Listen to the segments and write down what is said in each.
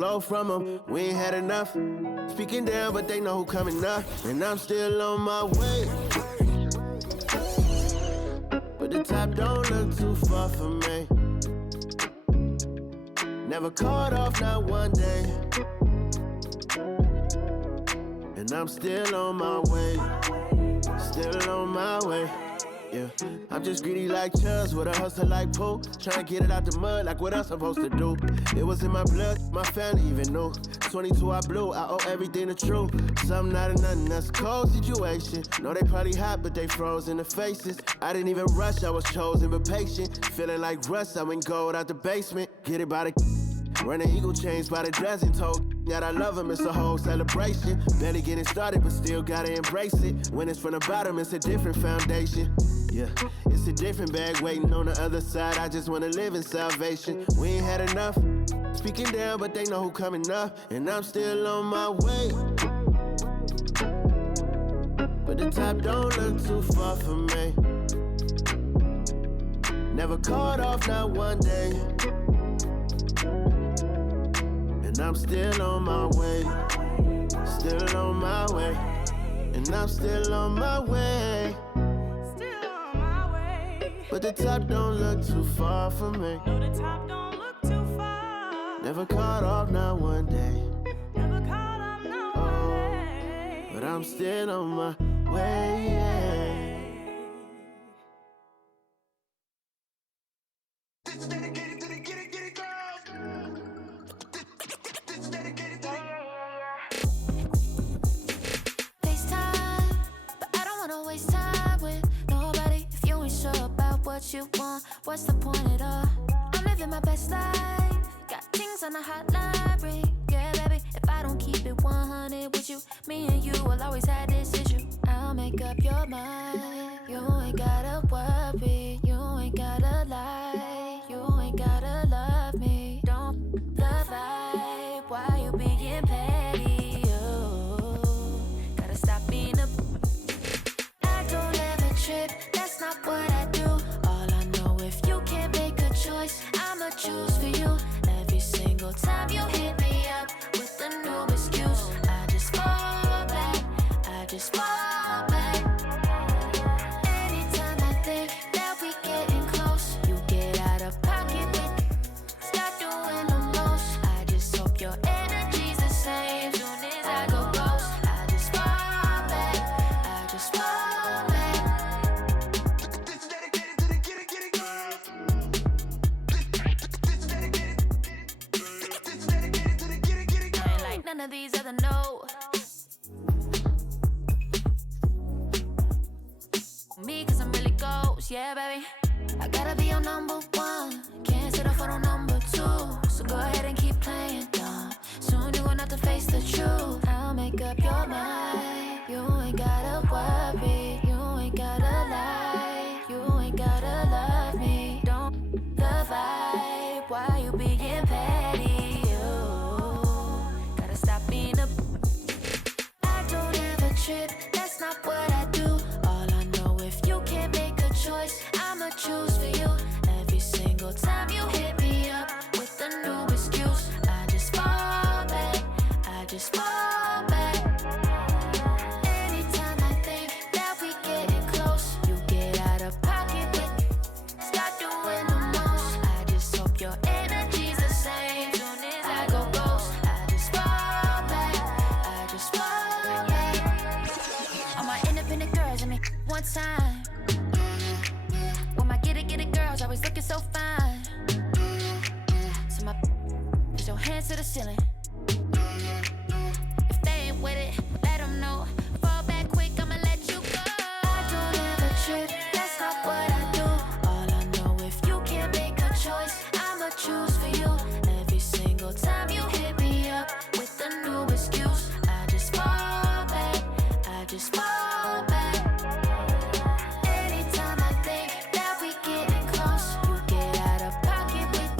low from them, we ain't had enough. Speaking down, but they know who coming up. And I'm still on my way. But the top don't look too far for me. Never caught off, not one day. And I'm still on my way. Still on my way. Yeah, I'm just greedy like Chuz with a hustle like Pooh. Tryna get it out the mud like what else I'm supposed to do. It was in my blood, my family even knew. 22 I blew, I owe everything to true. Something out of nothing, that's a cold situation. Know they probably hot, but they froze in the faces. I didn't even rush, I was chosen but patient. Feeling like Russ, I went gold out the basement. Get it by the running eagle chains by the dozen. Told that I love him, it's a whole celebration. Barely getting started, but still gotta embrace it. When it's from the bottom, it's a different foundation. Yeah, it's a different bag waiting on the other side. I just wanna live in salvation. We ain't had enough. Speaking down, but they know who coming up. And I'm still on my way. But the top don't look too far for me. Never caught off, not one day. And I'm still on my way. Still on my way. And I'm still on my way. But the top don't look too far for me. No, the top don't look too far. Never caught off, not one day. Never caught off, not one day. But I'm still on my way. This is dedicated to the get it girls. This is dedicated to FaceTime, but I don't wanna waste time with nobody if you ain't sure about what you want. What's the point at all? I'm living my best life. Got things on the hotline ring. Yeah, baby, if I don't keep it 100 with you, me and you will always have this issue. I'll make up your mind. You ain't gotta worry. You ain't gotta lie. You ain't gotta love me. Don't the vibe. Why you being petty? You gotta stop being a. I don't ever trip. That's not what I do. All I know, if you can't make a choice, I'ma choose for you. Every single time you hit me up with a new excuse, I just fall back. I just fall back. Anytime I think that we getting close, you get out of pocket with. Stop doing the most. I just hope your energy's the same. Soon as I go ghost, I just fall back. I just fall back. This is dedicated to the get it girls. This is dedicated to the get it girls. I ain't like none of these other no. Me, cause I'm really ghost, yeah, baby. I gotta be your number one. Can't settle for no number two. So go ahead and keep playing dumb. Soon you gonna have to face the truth. I'll make up your mind. You ain't gotta worry. You ain't gotta lie. You ain't gotta love me. Don't the vibe. Why you being petty? You gotta stop being a. I don't ever trip. That's not what I do. All I know, if you can't make a choice, I'ma choose for you. Every single time you hit me up with a new excuse, I just fall back. I just fall back. Anytime I think that we getting close, you get out of pocket with. Stop doing the most. I just hope your energy's the same. Soon as I go ghost, I just fall back. I just fall back. All my independent girls, I mean, one time. When my get it girls always looking so fine. So my put your hands to the ceiling. If they ain't with it, let them know. Fall back quick, I'ma let you go. I don't ever trip, that's not what I do. All I know, if you can't make a choice, I'ma choose for you. Every single time you hit me up with a new excuse, I just fall back. I just fall back. Anytime I think that we getting close, you get out of pocket with.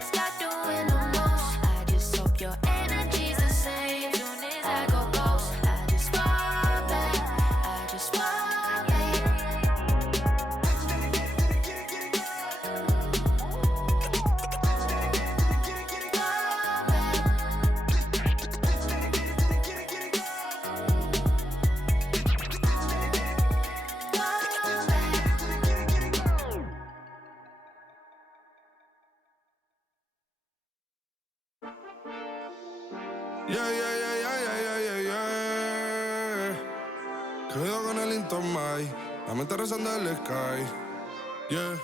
Stop doing the most. I just hope your energy's the same. Soon as I go ghost, I just fall back. I just fall back. This is dedicated to the get it girls. This is dedicated to the get it girls. Cuidado con el Intomai, la mente rezando el sky. Yeah.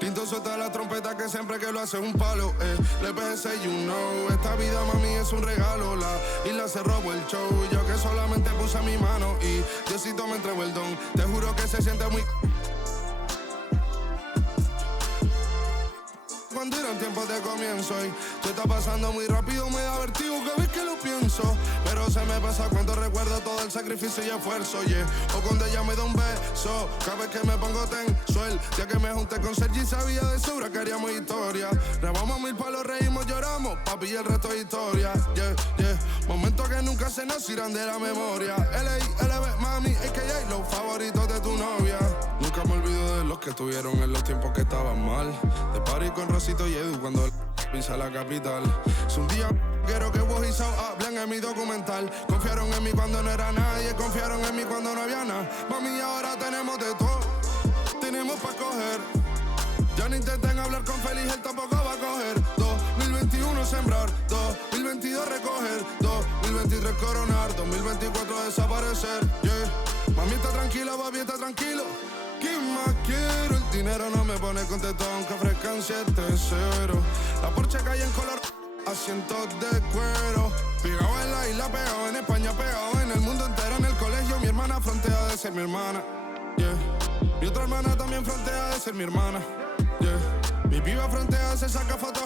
Tinto suelta la trompeta que siempre que lo hace un palo. Le pensé, you know, esta vida mami es un regalo. La isla se robó el show, yo que solamente puse mi mano y Diosito me entregó el don. Te juro que se siente muy... Cuando eran tiempos de comienzo y todo está pasando muy rápido, me da vertigo cada vez que lo pienso. Pero se me pasa cuando recuerdo todo el sacrificio y esfuerzo, yeah. O cuando ella me da un beso, cada vez que me pongo tenso. El día que me junté con Sergi sabía de sobra que haríamos historia. Grabamos 1000 palos, reímos, lloramos, papi, y el resto es historia, yeah, yeah. Momentos que nunca se nos irán de la memoria. L.A.L.B. mami, a.k.a. los favoritos de tu novia. Nunca me olvido de los que estuvieron en los tiempos que estaban mal. De party con Rosito y Edu cuando pisa la capital. Es un día quiero que vos y Sao hablen en mi documental. Confiaron en mí cuando no era nadie, confiaron en mí cuando no había nada. Mami, ahora tenemos de todo, tenemos pa' coger. Ya no intenten hablar con Feliz, él tampoco va a coger. 2021 sembrar, 2022 recoger, 2023 coronar, 2024 desaparecer, yeah. Mami está tranquila, papi está tranquilo. ¿Qué más quiero? El dinero no me pone contento aunque ofrezcan 7-0. La Porsche cae en color, asientos de cuero. Pegado en la isla, pegado en España, pegado en el mundo entero. En el colegio mi hermana frontea de ser mi hermana, yeah. Mi otra hermana también frontea de ser mi hermana, yeah. Mi piba frontea, se saca fotos,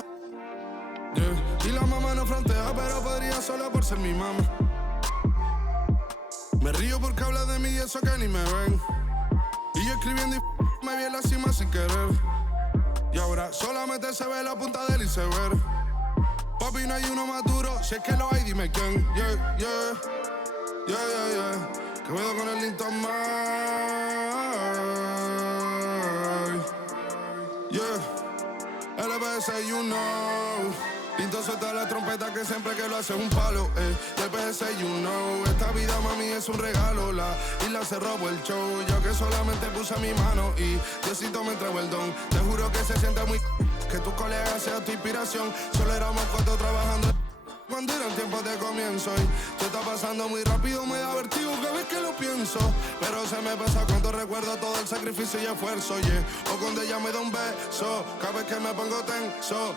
yeah. Y la mamá no frontea, pero podría solo por ser mi mamá. Me río porque habla de mí y eso que ni me ven. Y yo escribiendo y me vi en la cima sin querer. Y ahora solamente se ve la punta del iceberg. Papi, no hay uno más duro, si es que lo hay, dime quién. Yeah, yeah, yeah, yeah, yeah. Que puedo con el Intomai. Yeah, LBS, you know. Tinto suelta la trompeta que siempre que lo hace un palo, LBS, you know. Esta vida, mami, es un regalo. La isla se robó el show, yo que solamente puse mi mano y Diosito me entregó el don. Te juro que se siente muy... que tu colega sea tu inspiración. Solo éramos 4 trabajando cuando eran tiempos de comienzo y todo está pasando muy rápido, me da vertigo cada vez que lo pienso. Pero se me pasa cuando recuerdo todo el sacrificio y esfuerzo, yeah. O cuando ella me da un beso, cada vez que me pongo tenso.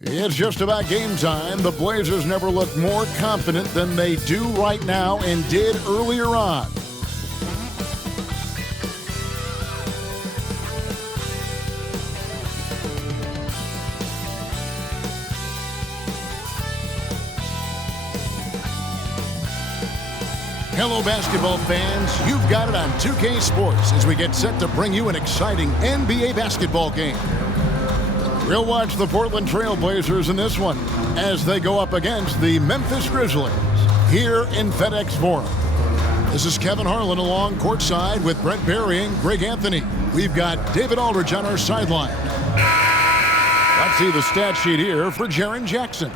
It's just about game time. The Blazers never looked more confident than they do right now and did earlier on. Hello, basketball fans. You've got it on 2K Sports as we get set to bring you an exciting NBA basketball game. We'll watch the Portland Trail Blazers in this one as they go up against the Memphis Grizzlies here in FedExForum. This is Kevin Harlan along courtside with Brent Barry and Greg Anfernee. We've got David Aldridge on our sideline. Let's see the stat sheet here for Jaren Jackson.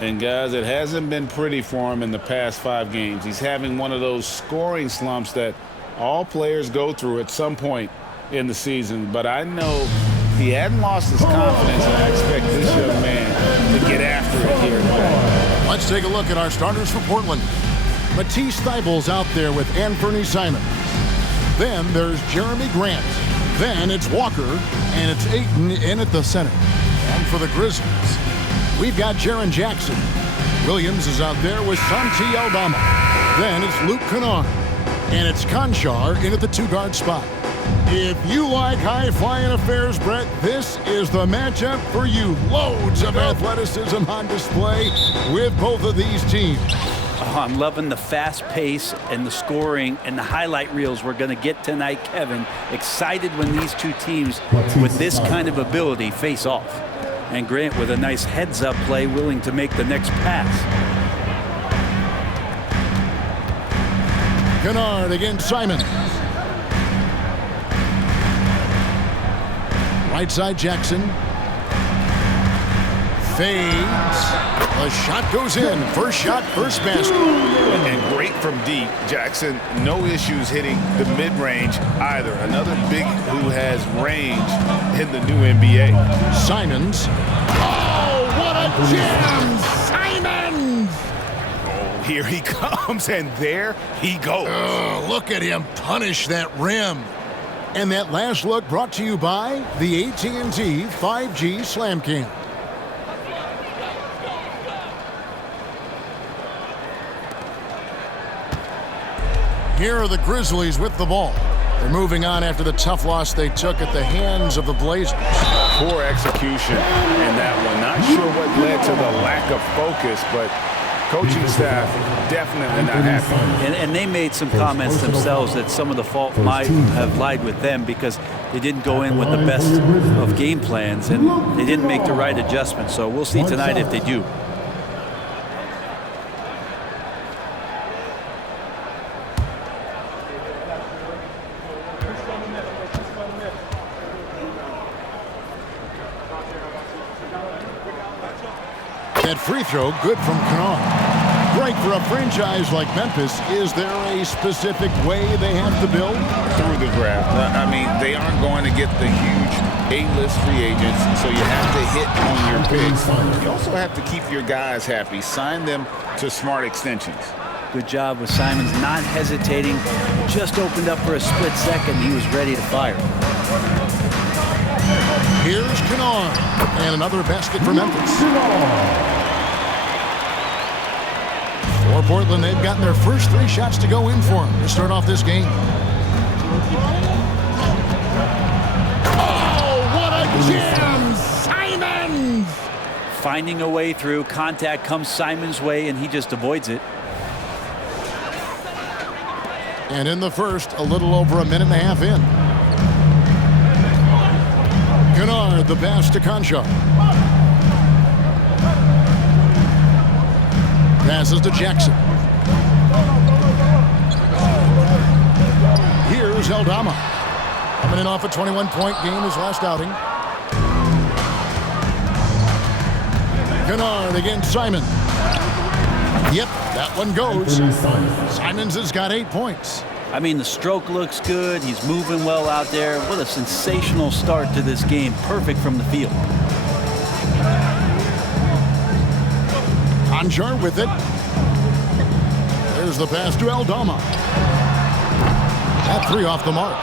And guys, it hasn't been pretty for him in the past 5 games. He's having one of those scoring slumps that all players go through at some point in the season. But I know he hadn't lost his confidence, and I expect this young man to get after it here today. Let's take a look at our starters for Portland. Matisse Thybulle's out there with Anfernee Simons. Then there's Jeremy Grant. Then it's Walker, and it's Ayton in at the center. And for the Grizzlies, we've got Jaren Jackson. Williams is out there with Santi Aldama. Then it's Luke Kennard. And it's Conchar in at the 2-guard spot. If you like high-flying affairs, Brett, this is the matchup for you. Loads of athleticism on display with both of these teams. Oh, I'm loving the fast pace and the scoring and the highlight reels we're going to get tonight, Kevin. Excited when these two teams with this kind of ability face off. And Grant with a nice heads-up play, willing to make the next pass. Kennard against Simon. Right side Jackson. Fades. The shot goes in. First shot, first basket. And great from deep. Jackson, no issues hitting the mid-range either. Another big who has range in the new NBA. Simons. Oh, what a jam! Simons! Oh, here he comes, and there he goes. Oh, look at him punish that rim. And that last look brought to you by the AT&T 5G Slam Cam. Here are the Grizzlies with the ball. They're moving on after the tough loss they took at the hands of the Blazers. Poor execution in that one. Not sure what led to the lack of focus, but coaching staff definitely not happy. And they made some comments themselves that some of the fault might have lied with them because they didn't go in with the best of game plans and they didn't make the right adjustments. So we'll see tonight if they do. That free throw, good from Kennard. Great for a franchise like Memphis. Is there a specific way they have to build? Through the draft. I mean, they aren't going to get the huge A-list free agents, so you have to hit on your picks. You also have to keep your guys happy. Sign them to smart extensions. Good job with Simons not hesitating. Just opened up for a split second. He was ready to fire. Here's Kennard. And another basket for Memphis. For Portland, they've gotten their first 3 shots to go in for them to start off this game. Oh, what a jam! Simons! Finding a way through. Contact comes Simons' way, and he just avoids it. And in the first, a little over a minute and a half in. Kennard, the pass to Concha. Passes to Jackson. Here's Aldama. Coming in off a 21-point game his last outing. Kennard against Simon. Yep, that one goes. Simons has got 8 points. I mean, the stroke looks good. He's moving well out there. What a sensational start to this game. Perfect from the field. Conjar with it. There's the pass to Aldama. That 3 off the mark.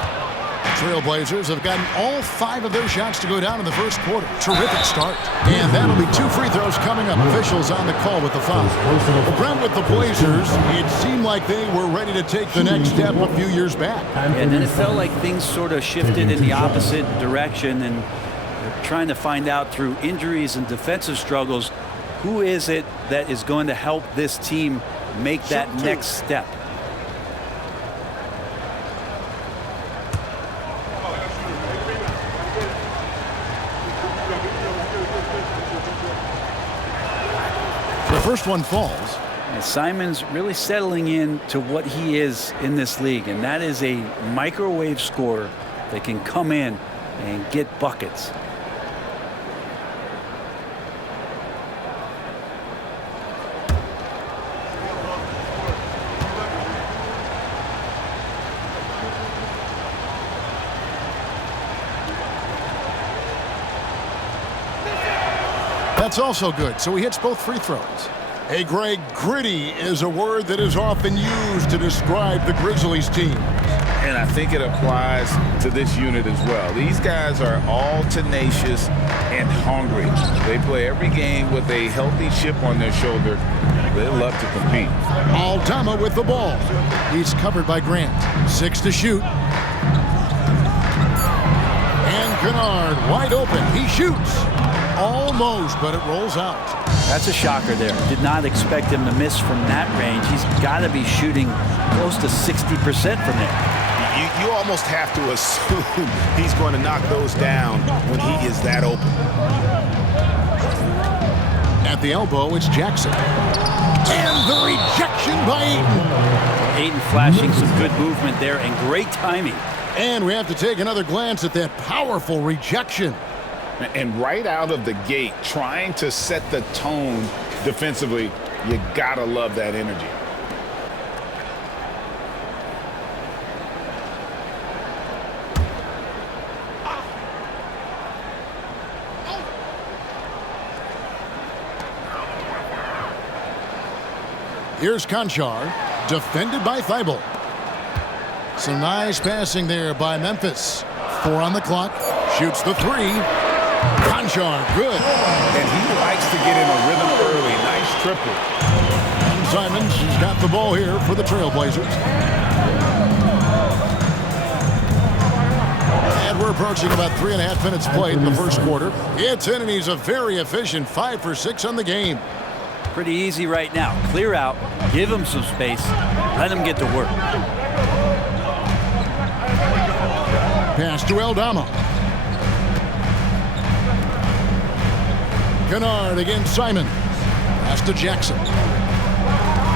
Trailblazers have gotten all 5 of their shots to go down in the first quarter. Terrific start. And that'll be 2 free throws coming up. Officials on the call with the foul. Well, Brent, with the Blazers, it seemed like they were ready to take the next step a few years back. And then it felt like things sort of shifted in the opposite direction, and they're trying to find out through injuries and defensive struggles, who is it that is going to help this team make that next step? The first one falls. And Simon's really settling in to what he is in this league, and that is a microwave scorer that can come in and get buckets. That's also good, so he hits both free throws. Hey, Greg, gritty is a word that is often used to describe the Grizzlies team. And I think it applies to this unit as well. These guys are all tenacious and hungry. They play every game with a healthy chip on their shoulder. They love to compete. Aldama with the ball. He's covered by Grant. 6 to shoot. And Kennard wide open. He shoots. Almost, but it rolls out. That's a shocker there. Did not expect him to miss from that range. He's got to be shooting close to 60% from there. You almost have to assume he's going to knock those down when he is that open. At the elbow, it's Jackson. And the rejection by Ayton. Ayton flashing some good movement there and great timing. And we have to take another glance at that powerful rejection. And right out of the gate, trying to set the tone defensively, you gotta love that energy. Here's Kennard, defended by Thibault. Some nice passing there by Memphis. 4 on the clock, shoots the 3. Kennard, good. And he likes to get in a rhythm early. Nice triple. And Simons has got the ball here for the Trailblazers. And we're approaching about 3.5 minutes played in the first quarter. It's in, and he's a very efficient 5 for 6 on the game. Pretty easy right now. Clear out, give him some space, let him get to work. Pass to Aldama. Kennard against Simon. Pass to Jackson.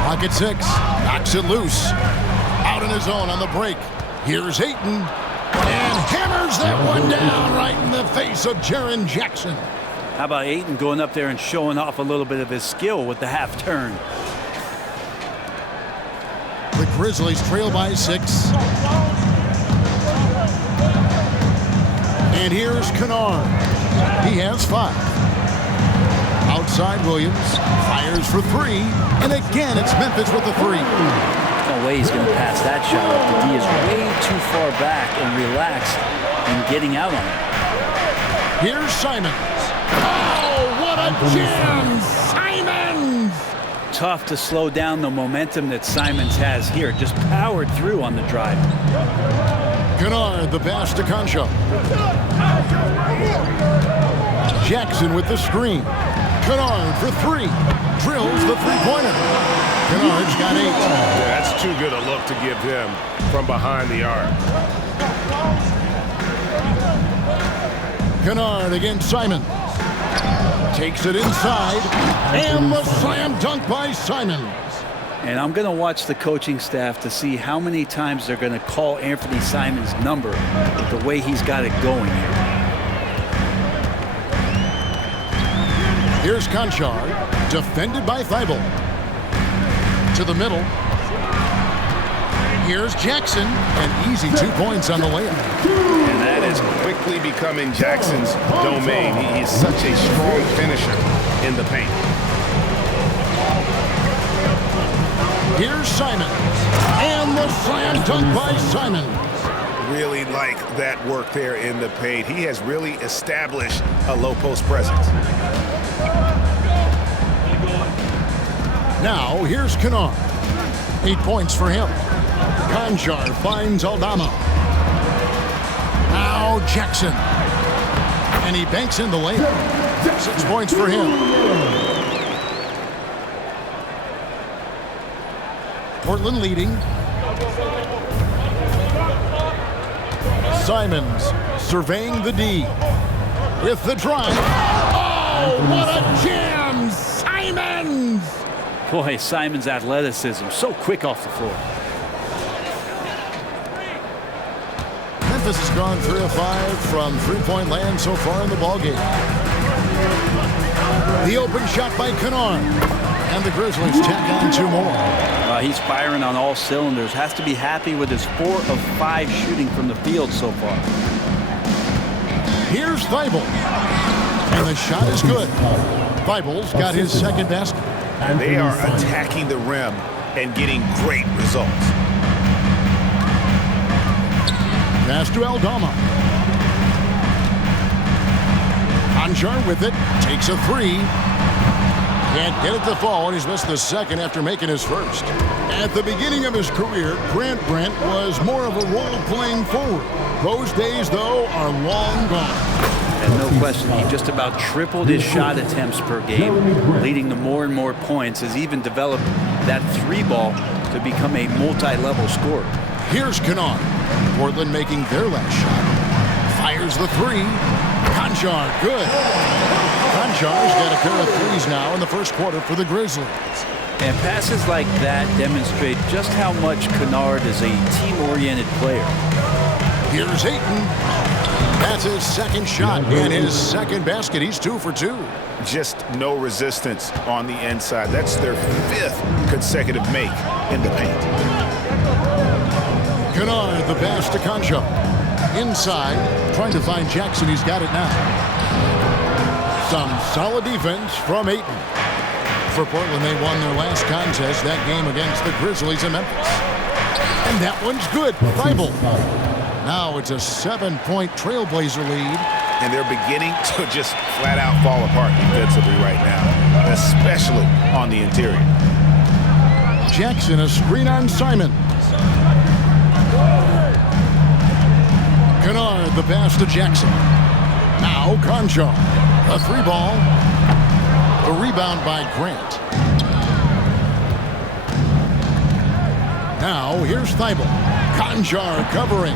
Pocket 6. Knocks it loose. Out in his own on the break. Here's Ayton. And hammers that one down right in the face of Jaren Jackson. How about Ayton going up there and showing off a little bit of his skill with the half turn? The Grizzlies trail by 6. And here's Kennard. He has 5. Outside Williams. Fires for 3. And again, it's Memphis with the 3. No way he's going to pass that shot up. The D is way too far back and relaxed in getting out on it. Here's Simons. Oh, what a jam! Simons! Tough to slow down the momentum that Simons has here. Just powered through on the drive. Kennard, the pass to Concho. Jackson with the screen. Kennard for 3. Drills the three-pointer. Kennard's got 8. Yeah, that's too good a look to give him from behind the arc. Kennard against Simon. Takes it inside. And the slam dunk by Simons. And I'm going to watch the coaching staff to see how many times they're going to call Anfernee Simons' number the way he's got it going here. Here's Kennard, defended by Thibault. To the middle. Here's Jackson, and easy 2 points on the layup. And that is quickly becoming Jackson's domain. He is such a strong finisher in the paint. Here's Simons, and the slam dunk by Simons. Really like that work there in the paint. He has really established a low post presence. Now, here's Kennard. 8 points for him. Kennard finds Aldama. Now Jackson. And he banks in the layup. 6 points for him. Portland leading. Simons surveying the D. With the drive. Oh, what a jam! Simons! Boy, Simons' athleticism, so quick off the floor. Memphis has gone 3 of 5 from three-point land so far in the ballgame. The open shot by Kennard. And the Grizzlies tack on 2 more. He's firing on all cylinders. Has to be happy with his 4 of 5 shooting from the field so far. Here's Thibault. And the shot is good. Thibault's got his second basket. They are attacking the rim and getting great results. Pass to Aldama. Kennard with it. Takes a 3. Can't get it to fall, and he's missed the second after making his first. At the beginning of his career, Grant was more of a role-playing forward. Those days, though, are long gone. And no question, he just about tripled his shot attempts per game, leading to more and more points, has even developed that 3-ball to become a multi-level scorer. Here's Kennard. Portland making their last shot. Fires the 3. Kennard, good. Kennard's got a pair of 3s now in the first quarter for the Grizzlies. And passes like that demonstrate just how much Kennard is a team-oriented player. Here's Ayton. That's his second shot and his second basket. He's 2 for 2. Just no resistance on the inside. That's their 5th consecutive make in the paint. Kennard, the pass to Concho. Inside, trying to find Jackson. He's got it now. Some solid defense from Ayton. For Portland, they won their last contest, that game against the Grizzlies in Memphis. And that one's good. Thibault. Now it's a 7-point Trailblazer lead. And they're beginning to just flat out fall apart defensively right now, especially on the interior. Jackson, a screen on Simon. Kennard, the pass to Jackson. Now Concho. A 3-ball. The rebound by Grant. Now here's Thibault. Conjar covering.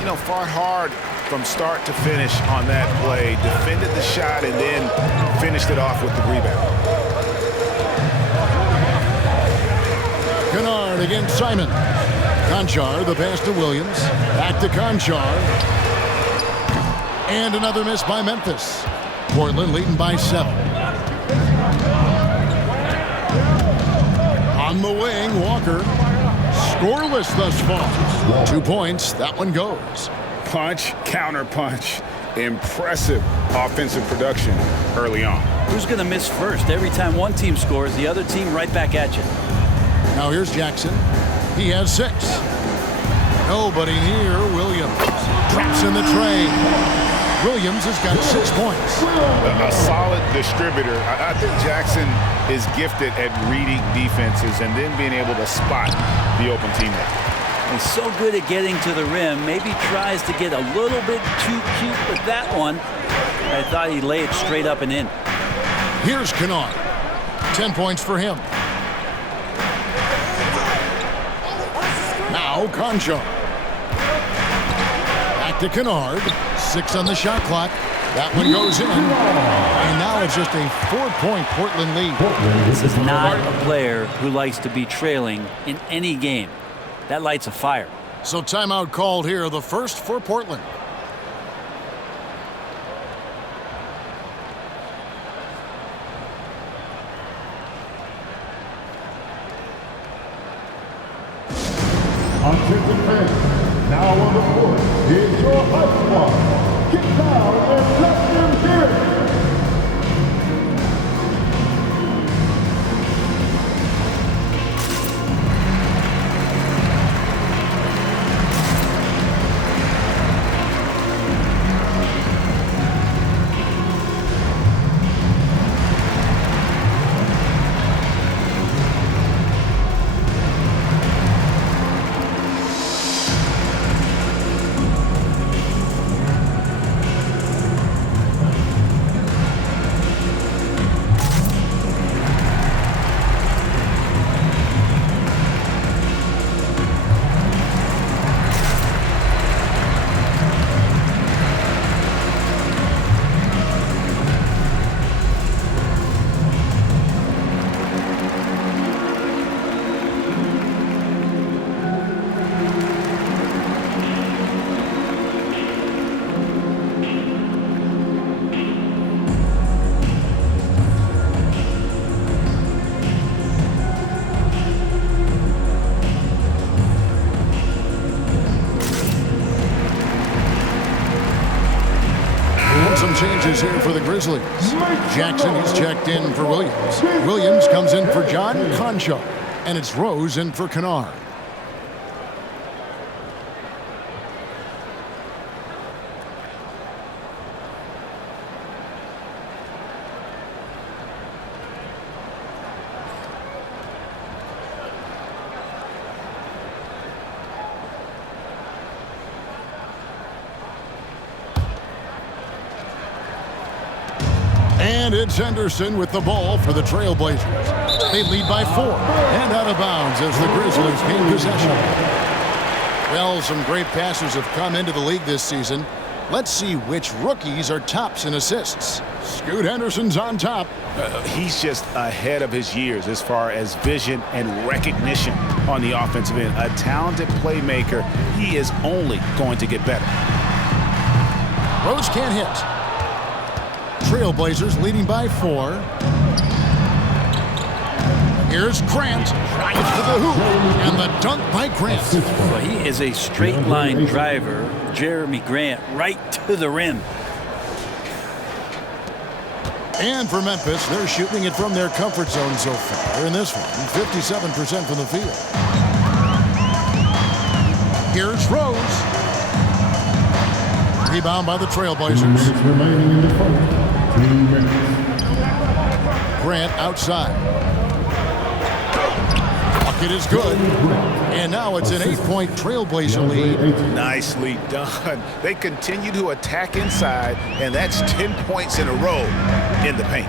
You know, fought hard from start to finish on that play. Defended the shot and then finished it off with the rebound. Kennard against Simon. Conchar, the pass to Williams. Back to Conchar. And another miss by Memphis. Portland leading by 7. On the wing, Walker. Scoreless thus far. 2 points. That one goes. Punch, counter punch. Impressive offensive production early on. Who's going to miss first? Every time one team scores, the other team right back at you. Now here's Jackson. He has 6. Nobody near Williams. Traps in the tray. Williams has got 6 points. A solid distributor. I think Jackson is gifted at reading defenses and then being able to spot the open teammate. He's so good at getting to the rim. Maybe tries to get a little bit too cute with that one. I thought he'd lay it straight up and in. Here's Kennard. 10 points for him. Now Concho. Back to Kennard. 6 on the shot clock. That one goes in. And now it's just a 4-point Portland lead. This is not a player who likes to be trailing in any game. That lights a fire. So timeout called here, the first for Portland. Until defense, now on the court is your high squad. Get down and let them hear it. Some changes here for the Grizzlies. Jackson is checked in for Williams. Williams comes in for John Concho. And it's Rose in for Kennard. And it's Henderson with the ball for the Trailblazers. They lead by 4 and out of bounds as the Grizzlies gain possession. Well, some great passers have come into the league this season. Let's see which rookies are tops in assists. Scoot Henderson's on top. He's just ahead of his years as far as vision and recognition on the offensive end. A talented playmaker. He is only going to get better. Rose can't hit. Trailblazers leading by 4. Here's Grant, drives to the hoop, and the dunk by Grant. Well, he is a straight line driver, Jeremy Grant, right to the rim. And for Memphis, they're shooting it from their comfort zone so far in this one, 57% from the field. Here's Rose. Rebound by the Trailblazers. Grant outside. Bucket is good. And now it's an 8-point Trailblazer lead. Nicely done. They continue to attack inside, and that's 10 points in a row in the paint.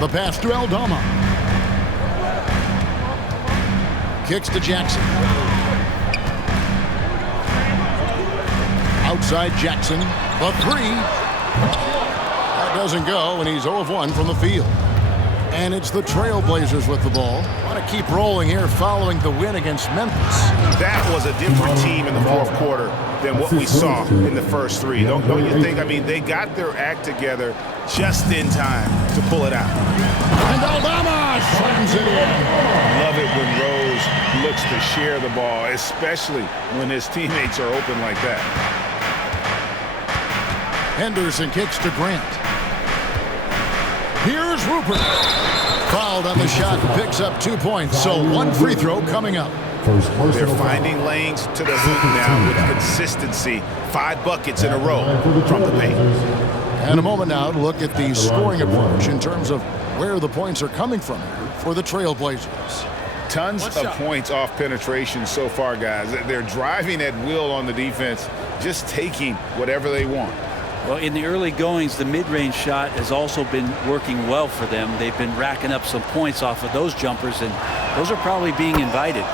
The pass to Aldama. Kicks to Jackson. Outside Jackson. The 3. That doesn't go, and he's 0 of 1 from the field. And it's the Trailblazers with the ball. Want to keep rolling here following the win against Memphis. That was a different team in the fourth quarter than what we saw in the first 3. Don't you think? I mean, they got their act together just in time to pull it out. And Aldama slams it in. Love it when Rose looks to share the ball, especially when his teammates are open like that. Henderson kicks to Grant. Here's Rupert. Fouled on the shot, picks up 2 points, so 1 free throw coming up. They're finding lanes to the hoop now with consistency. 5 buckets in a row from the paint. And a moment now to look at the scoring approach in terms of where the points are coming from here for the Trailblazers. Tons of points off penetration so far, guys. They're driving at will on the defense, just taking whatever they want. Well, in the early goings, the mid-range shot has also been working well for them. They've been racking up some points off of those jumpers, and those are probably being invited.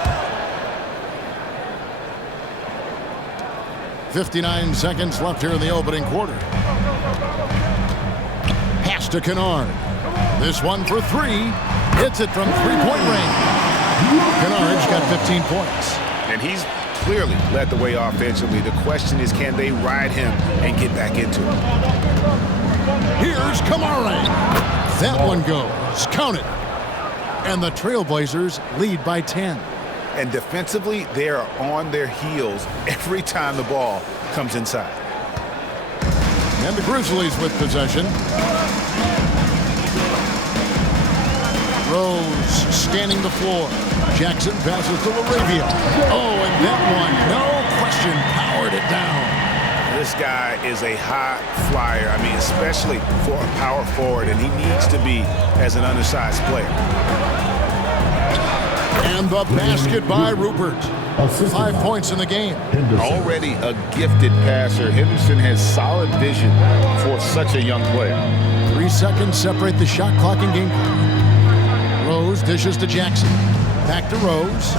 59 seconds left here in the opening quarter. Pass to Kennard. This one for 3. Hits it from 3-point range. Kennard's got 15 points. And he's clearly led the way offensively. The question is, can they ride him and get back into it? Here's Kamara. That one goes. Count it. And the Trailblazers lead by 10. And defensively, they are on their heels every time the ball comes inside. And the Grizzlies with possession. Rose scanning the floor. Jackson passes to Laravia. Oh, and that one, no question, powered it down. This guy is a high flyer. I mean, especially for a power forward, and he needs to be as an undersized player. And the basket by Rupert. 5 points in the game. Already a gifted passer, Henderson has solid vision for such a young player. 3 seconds separate the shot clock and game clock. Rose dishes to Jackson. Back to Rose.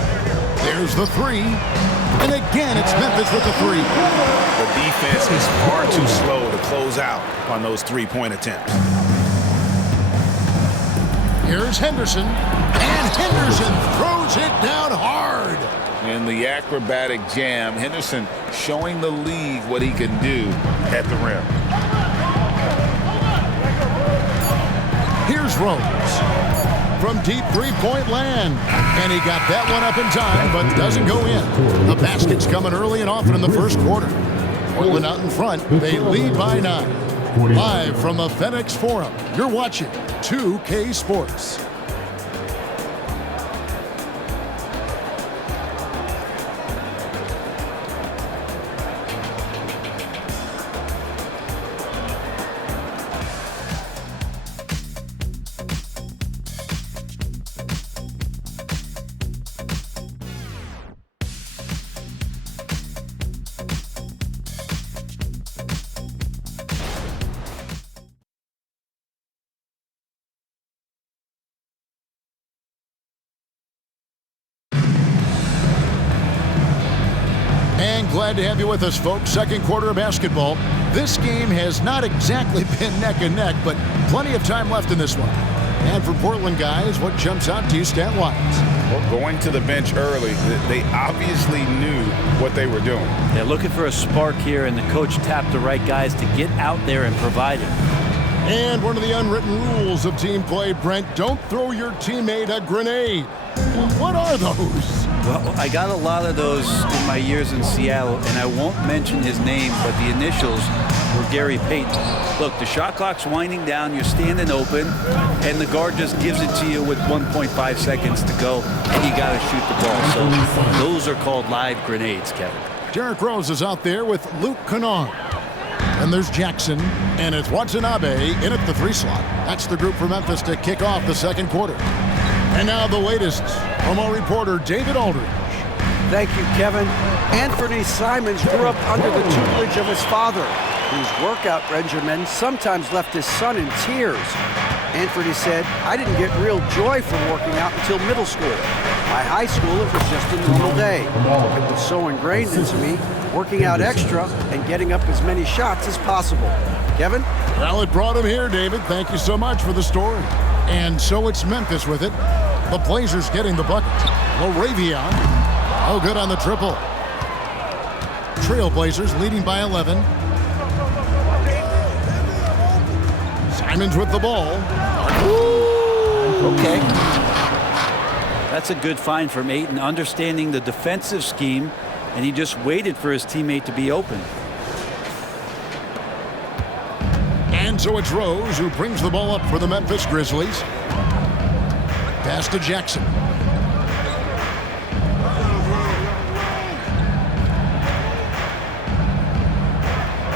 There's the 3. And again, it's Memphis with the 3. The defense is far too slow to close out on those 3-point attempts. Here's Henderson. And Henderson throws it down hard. In the acrobatic jam, Henderson showing the league what he can do at the rim. Here's Rose. From deep 3-point land. And he got that one up in time, but doesn't go in. The basket's coming early and often in the first quarter. Portland out in front. They lead by 9. Live from the FedExForum, you're watching 2K Sports. Glad to have you with us, folks. Second quarter of basketball. This game has not exactly been neck and neck, but plenty of time left in this one. And for Portland guys, what jumps out to you stat-wise? going to the bench early, they obviously knew what they were doing. They're looking for a spark here, and the coach tapped the right guys to get out there and provide it. And one of the unwritten rules of team play, Brent, don't throw your teammate a grenade. What are those? Well, I got a lot of those in my years in Seattle, and I won't mention his name, but the initials were Gary Payton. Look, the shot clock's winding down, you're standing open, and the guard just gives it to you with 1.5 seconds to go, and you got to shoot the ball. So those are called live grenades, Kevin. Derrick Rose is out there with Luke Kennard. And there's Jackson, and it's Watanabe in at the 3 slot. That's the group for Memphis to kick off the second quarter. And now the latest from our reporter, David Aldridge. Thank you, Kevin. Anfernee Simons grew up under the tutelage of his father, whose workout regimen sometimes left his son in tears. Anfernee said, "I didn't get real joy from working out until middle school. My high school, it was just a normal day. It was so ingrained into me, working out extra and getting up as many shots as possible." Kevin? Well, it brought him here, David. Thank you so much for the story. And so it's Memphis with it. The Blazers getting the bucket. Laravion. Oh, good on the triple. Trailblazers leading by 11. Simons with the ball. Okay. That's a good find from Ayton, understanding the defensive scheme, and he just waited for his teammate to be open. And so it's Rose who brings the ball up for the Memphis Grizzlies. Pass to Jackson.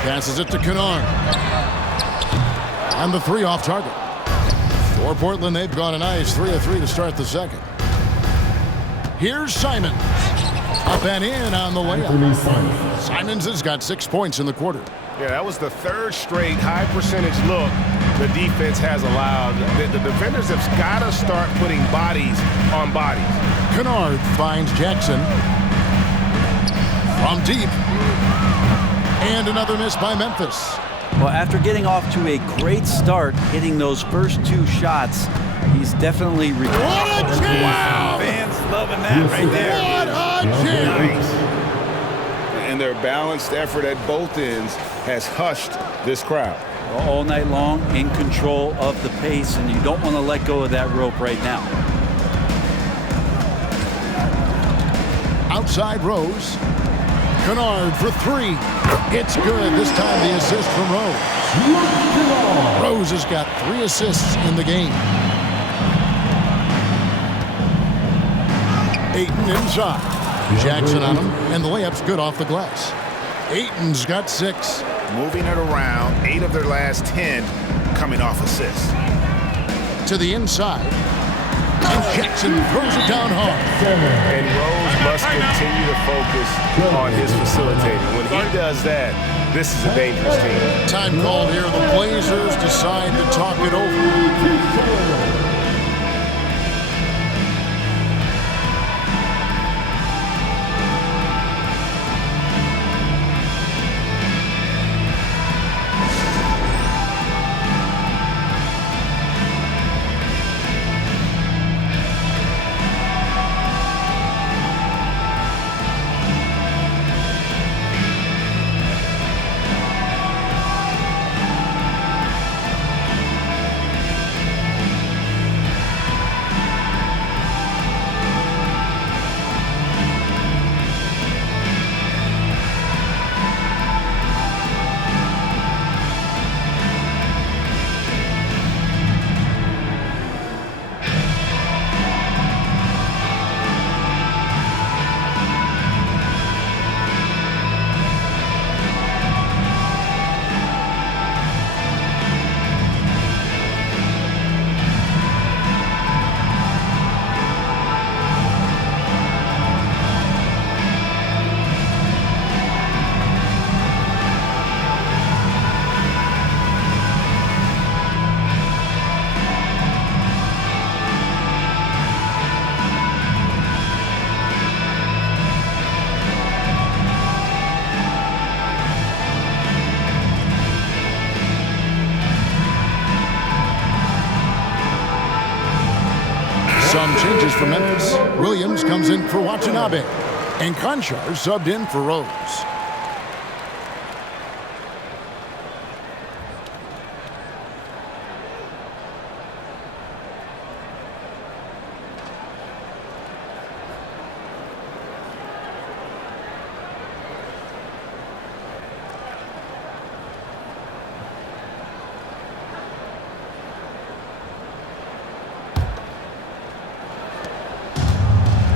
Passes it to Kennard. And the 3 off target. For Portland, they've gone a nice 3 of 3 to start the second. Here's Simons. Up and in on the layup. Simons has got 6 points in the quarter. Yeah, that was the 3rd straight high percentage look the defense has allowed. The defenders have got to start putting bodies on bodies. Kennard finds Jackson. From deep. And another miss by Memphis. Well, after getting off to a great start, hitting those first 2 shots, he's definitely What a jam! Wow, fans loving that right there. What a jam! Nice. And their balanced effort at both ends has hushed this crowd. All night long, in control of the pace, and you don't want to let go of that rope right now. Outside Rose. Kennard for 3. It's good. This time the assist from Rose. Rose has got 3 assists in the game. Ayton inside. Jackson on him, and the layup's good off the glass. Ayton's got 6. Moving it around, 8 of their last 10 coming off assists. To the inside. And Jackson throws it down hard. And Rose must continue to focus on his facilitating. When he does that, this is a dangerous team. Time called here. The Blazers decide to talk it over. Some changes for Memphis. Williams comes in for Watanabe, and Conchar subbed in for Rose.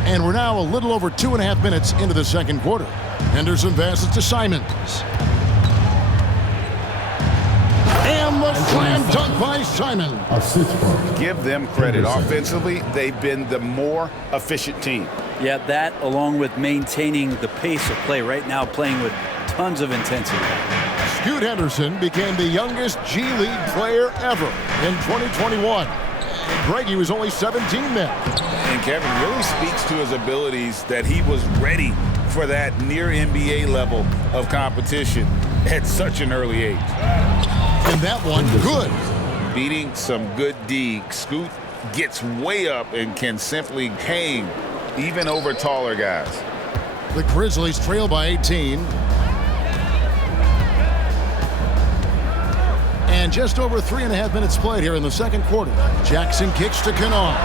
And we're now a little over 2.5 minutes into the second quarter. Henderson passes to Simons. And the slam dunk by Simons. Give them credit. Offensively, they've been the more efficient team. Yeah, that along with maintaining the pace of play right now, playing with tons of intensity. Scoot Henderson became the youngest G League player ever in 2021. Greg, he was only 17 then. And Kevin really speaks to his abilities that he was ready for that near NBA level of competition at such an early age. And that one, good. Beating some good D. Scoot gets way up and can simply hang even over taller guys. The Grizzlies trail by 18. And just over 3.5 minutes played here in the second quarter. Jackson kicks to Kennard.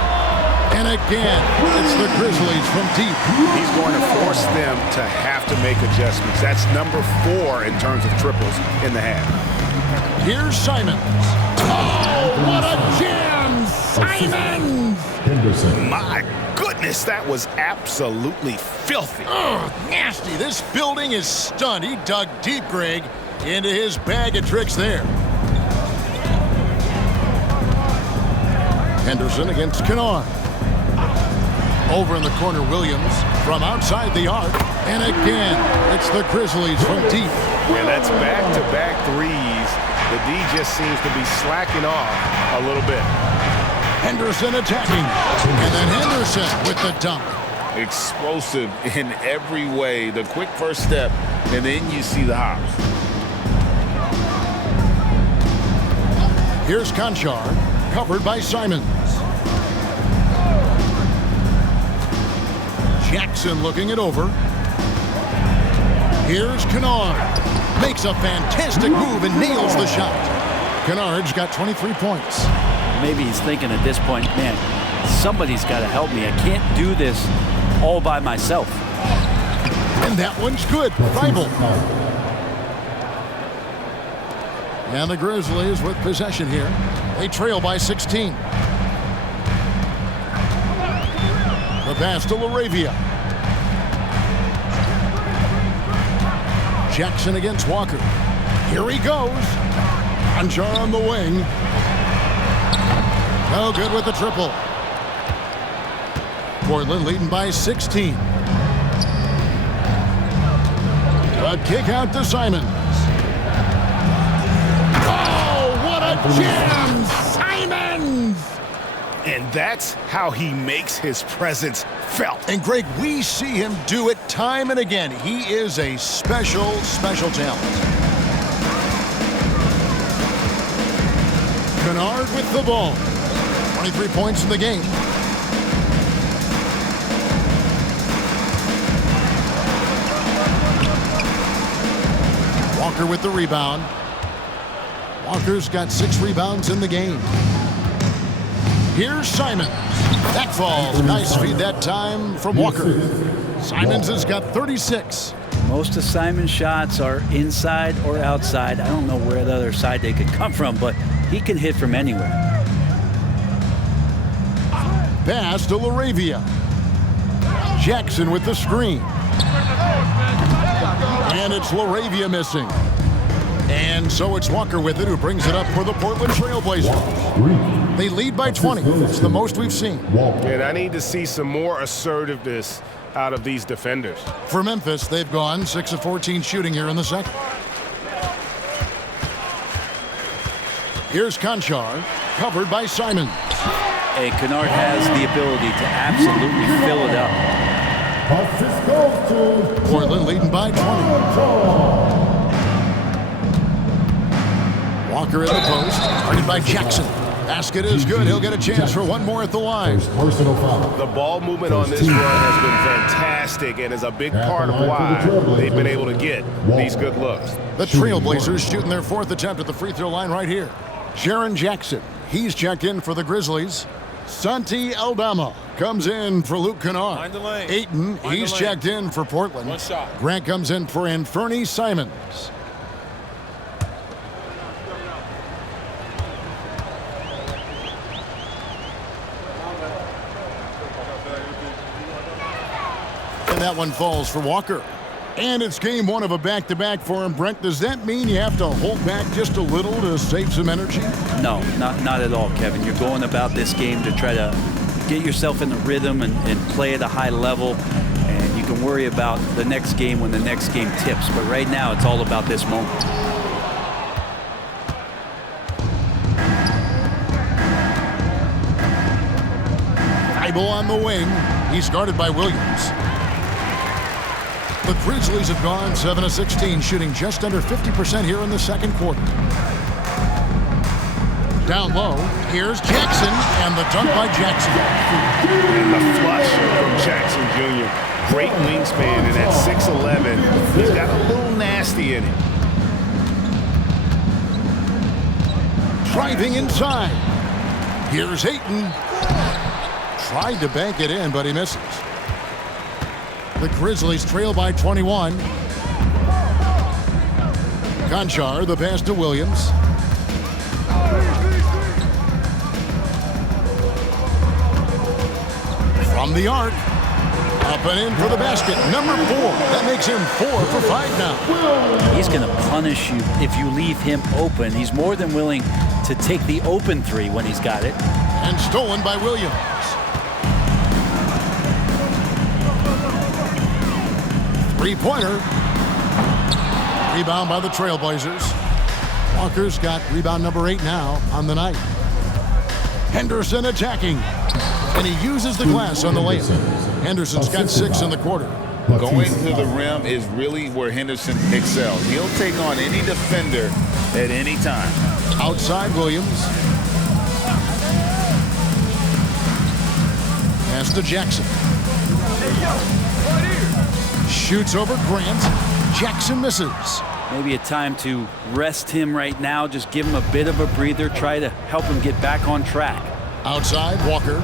And again, it's the Grizzlies from deep. He's going to force them to have to make adjustments. That's number 4 in terms of triples in the half. Here's Simons. Oh, what a jam! Simons! My goodness, that was absolutely filthy. Oh, nasty. This building is stunned. He dug deep, Greg, into his bag of tricks there. Henderson against Kennard. Over in the corner, Williams from outside the arc. And again, it's the Grizzlies from deep. Yeah, that's back-to-back threes. The D just seems to be slacking off a little bit. Henderson attacking. And then Henderson with the dunk. Explosive in every way. The quick first step, and then you see the hops. Here's Conchar, covered by Simons. Jackson looking it over. Here's Kennard. Makes a fantastic move and nails the shot. Kennard's got 23 points. Maybe he's thinking at this point, man, somebody's got to help me. I can't do this all by myself. And that one's good. Rival. And the Grizzlies with possession here. They trail by 16. The pass to LaRavia. Jackson against Walker. Here he goes. Conchar on the wing. No good with the triple. Portland leading by 16. A kick out to Simons. Oh, what a jam! Simons! And that's how he makes his presence felt. And Greg, we see him do it time and again. He is a special, special talent. Kennard with the ball. 23 points in the game. Walker with the rebound. Walker's got 6 rebounds in the game. Here's Simons. That falls. Nice feed that time from Walker. Simons has got 36. Most of Simon's shots are inside or outside. I don't know where the other side they could come from, but he can hit from anywhere. Pass to LaRavia. Jackson with the screen. And it's LaRavia missing. And so it's Walker with it, who brings it up for the Portland Trailblazers. They lead by 20. That's the most we've seen. And I need to see some more assertiveness out of these defenders. For Memphis, they've gone 6 of 14 shooting here in the second. Here's Conchar, covered by Simons. And Kennard has the ability to absolutely fill it up. Portland leading by 20. Walker in the post, guarded by Jackson. Basket is good. He'll get a chance for one more at the line. Personal foul. The ball movement on this run has been fantastic and is a big part of why they've been able to get these good looks. The Trailblazers shooting their 4th attempt at the free throw line right here. Jaron Jackson, he's checked in for the Grizzlies. Santi Aldama comes in for Luke Kennard. Ayton, he's checked in for Portland. One shot. Grant comes in for Anfernee Simons. And that one falls for Walker. And it's game 1 of a back-to-back for him. Brent, does that mean you have to hold back just a little to save some energy? No, not at all, Kevin. You're going about this game to try to get yourself in the rhythm and play at a high level. And you can worry about the next game when the next game tips. But right now, it's all about this moment. Thibault on the wing. He's guarded by Williams. The Grizzlies have gone 7 of 16, shooting just under 50% here in the second quarter. Down low, here's Jackson, and the dunk by Jackson. And the flush from Jackson Jr. Great wingspan, and at 6'11", he's got a little nasty in him. Driving inside. Here's Ayton. Tried to bank it in, but he misses. The Grizzlies trail by 21. Kennard, the pass to Williams. From the arc. Up and in for the basket. Number 4. That makes him 4 for 5 now. He's going to punish you if you leave him open. He's more than willing to take the open 3 when he's got it. And stolen by Williams. Three-pointer. Rebound by the Trailblazers. Walker's got rebound number 8 now on the night. Henderson attacking. And he uses the glass on the layup. Henderson's got 6 in the quarter. Going to the rim is really where Henderson excels. He'll take on any defender at any time. Outside Williams. Pass to Jackson. Shoots over Grant. Jackson misses. Maybe a time to rest him right now. Just give him a bit of a breather. Try to help him get back on track. Outside, Walker.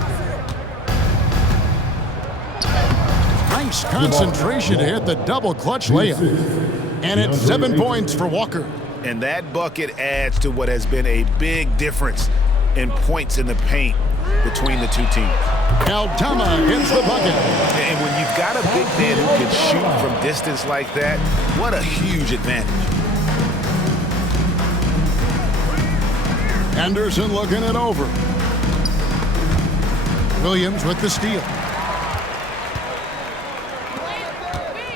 Nice concentration to hit the double clutch layup. And it's 7 points for Walker. And that bucket adds to what has been a big difference in points in the paint between the two teams. Aldama hits the bucket. And when you've got a big man who can shoot from distance like that, what a huge advantage. Henderson looking it over. Williams with the steal.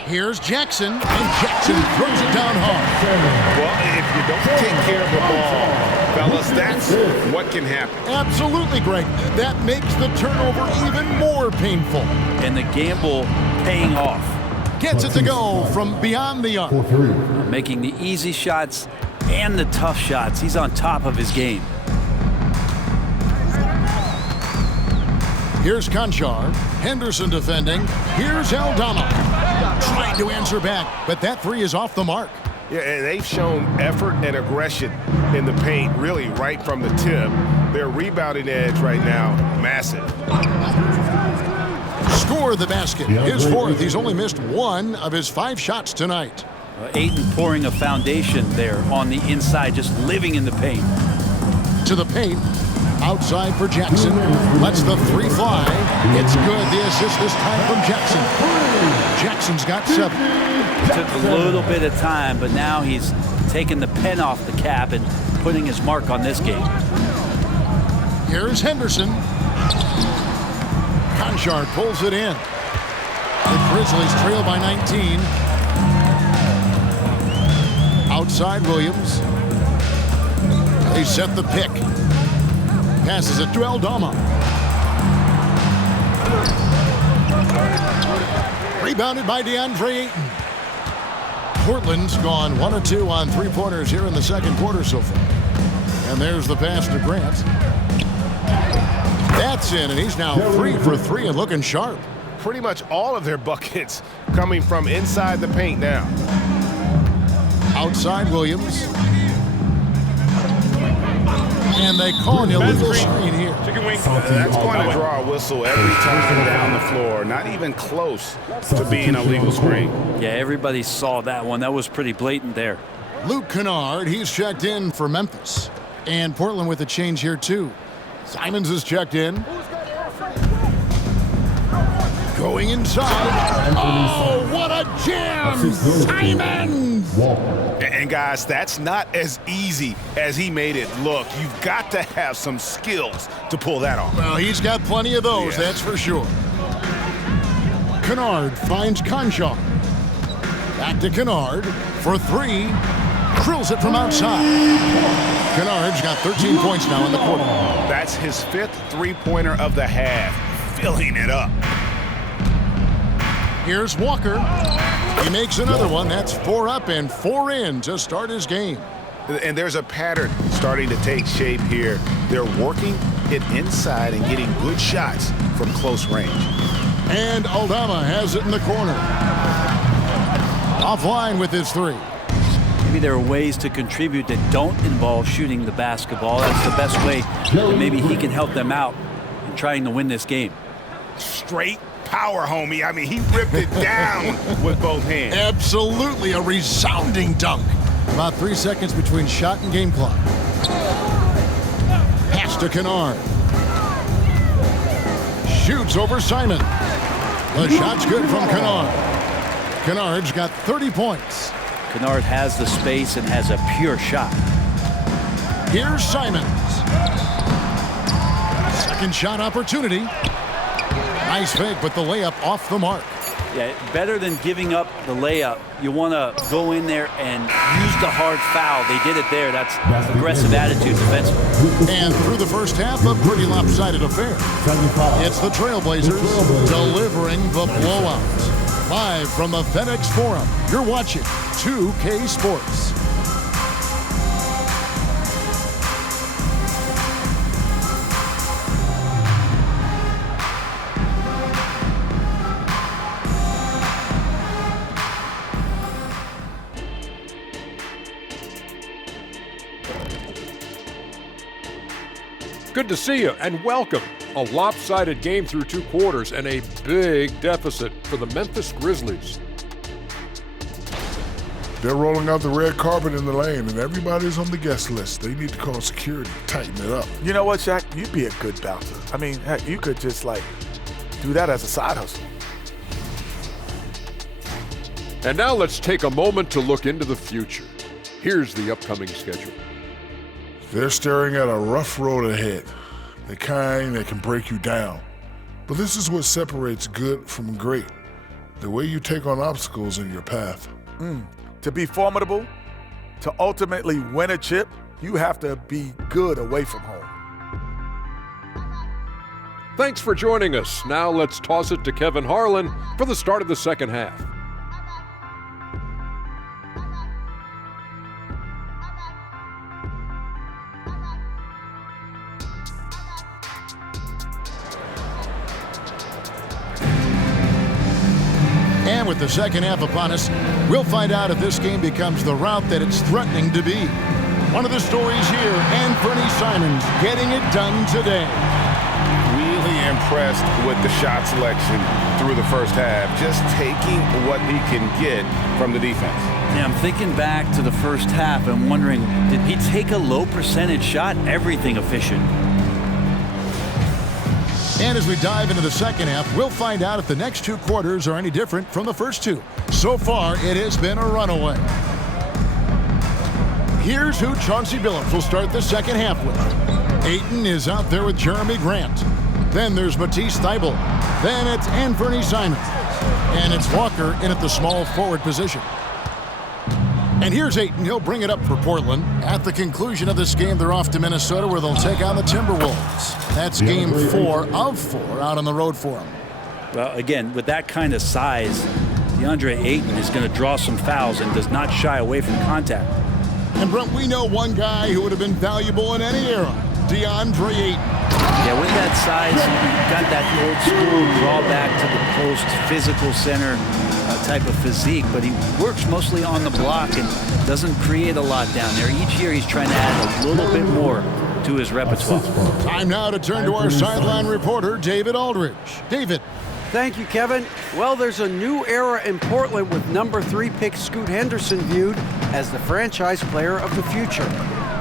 Here's Jackson, and Jackson throws it down hard. Well, if you don't take care of the ball, fellas, that's what can happen. Absolutely, Greg. That makes the turnover even more painful. And the gamble paying off. Gets it to go from beyond the arc. Making the easy shots and the tough shots. He's on top of his game. Here's Kennard. Henderson defending. Here's Aldama. Trying to answer back, but that 3 is off the mark. Yeah, and they've shown effort and aggression in the paint, really right from the tip. Their rebounding edge right now, massive. Score the basket. His 4th. He's only missed 1 of his 5 shots tonight. Ayton pouring a foundation there on the inside, just living in the paint. To the paint. Outside for Jackson. Lets the 3 fly. It's good. The assist this time from Jackson. Jackson's got 7. Took a little bit of time, but now he's taking the pen off the cap and putting his mark on this game. Here's Henderson. Kennard pulls it in. The Grizzlies trail by 19. Outside Williams. They set the pick. Passes it to Aldama. Rebounded by DeAndre Ayton. Portland's gone 1 of 2 on 3-pointers here in the second quarter so far. And there's the pass to Grant. Grant's in, and he's now 3 for 3 and looking sharp. Pretty much all of their buckets coming from inside the paint now. Outside Williams. And they call an illegal screen here. Chicken wing. That's going to draw a whistle every time down the floor. Not even close to being a legal screen. Yeah, everybody saw that one. That was pretty blatant there. Luke Kennard, he's checked in for Memphis. And Portland with a change here, too. Simons is checked in. Going inside. Oh, what a jam! Simons! And guys, that's not as easy as he made it look. You've got to have some skills to pull that off. Well, he's got plenty of those, that's for sure. Kennard finds Conchar. Back to Kennard for 3. Drills it from outside. Kennard's got 13 points now in the quarter. That's his 5th three-pointer of the half. Filling it up. Here's Walker. He makes another one. That's 4 up and 4 in to start his game. And there's a pattern starting to take shape here. They're working it inside and getting good shots from close range. And Aldama has it in the corner. Offline with his 3. Maybe there are ways to contribute that don't involve shooting the basketball. That's the best way that maybe he can help them out in trying to win this game. Straight power, homie. I mean, he ripped it down with both hands. Absolutely a resounding dunk. About 3 seconds between shot and game clock. Pass to Kennard. Shoots over Simon. The shot's good from Kennard. Kennard's got 30 points. Kennard has the space and has a pure shot. Here's Simons. Second shot opportunity. Nice fake, but the layup off the mark. Yeah, better than giving up the layup. You want to go in there and use the hard foul. They did it there. That's aggressive attitude defensively. And through the first half, a pretty lopsided affair. It's the Trailblazers delivering the blowout. Live from the FedExForum, you're watching 2K Sports. Good to see you and welcome. A lopsided game through 2 quarters and a big deficit for the Memphis Grizzlies. They're rolling out the red carpet in the lane, and everybody's on the guest list. They need to call security, tighten it up. You know what, Shaq? You'd be a good bouncer. I mean, heck, you could just, do that as a side hustle. And now let's take a moment to look into the future. Here's the upcoming schedule. They're staring at a rough road ahead, the kind that can break you down. But this is what separates good from great, the way you take on obstacles in your path. To be formidable, to ultimately win a chip, you have to be good away from home. Thanks for joining us. Now let's toss it to Kevin Harlan for the start of the second half. And with the second half upon us, we'll find out if this game becomes the route that it's threatening to be. One of the stories here, Anfernee Simons getting it done today. Really impressed with the shot selection through the first half, just taking what he can get from the defense. Yeah, I'm thinking back to the first half and wondering, did he take a low percentage shot? Everything efficient. And as we dive into the second half, we'll find out if the next 2 quarters are any different from the first 2. So far, it has been a runaway. Here's who Chauncey Billups will start the second half with. Ayton is out there with Jeremy Grant. Then there's Matisse Thybulle. Then it's Anfernee Simons. And it's Walker in at the small forward position. And here's Ayton. He'll bring it up for Portland. At the conclusion of this game, they're off to Minnesota where they'll take on the Timberwolves. That's game 4 of 4 out on the road for them. Well, again, with that kind of size, DeAndre Ayton is going to draw some fouls and does not shy away from contact. And Brent, we know one guy who would have been valuable in any era, DeAndre Ayton. Yeah, with that size, you've got that old school drawback to the post, physical center type of physique, but he works mostly on the block and doesn't create a lot down there. Each year he's trying to add a little bit more to his repertoire. Time now to turn to our sideline reporter, David Aldridge. David. Thank you, Kevin. Well, there's a new era in Portland with number 3 pick Scoot Henderson viewed as the franchise player of the future.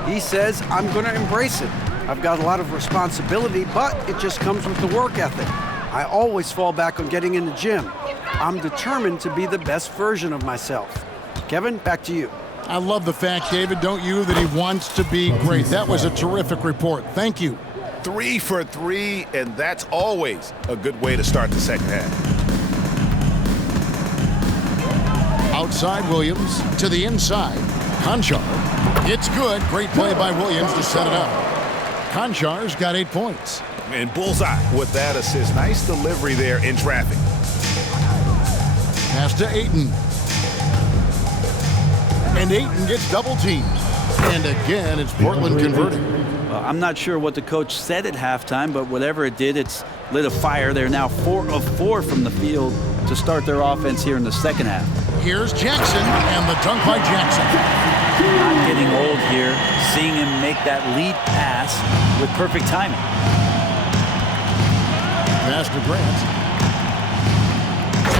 He says, I'm going to embrace it. I've got a lot of responsibility, but it just comes with the work ethic. I always fall back on getting in the gym. I'm determined to be the best version of myself. Kevin, back to you. I love the fact, David, don't you, that he wants to be great. That was a terrific report. Thank you. 3 for 3, and that's always a good way to start the second half. Outside Williams to the inside. Conchar. It's good. Great play by Williams to set it up. Conchar's got 8 points. And bullseye with that assist. Nice delivery there in traffic. Pass to Ayton. And Ayton gets double teamed. And again, it's Portland converting. Well, I'm not sure what the coach said at halftime, but whatever it did, it's lit a fire. They're now 4 of 4 from the field to start their offense here in the second half. Here's Jackson, and the dunk by Jackson. Not getting old here, seeing him make that lead pass with perfect timing. Pass to Grant.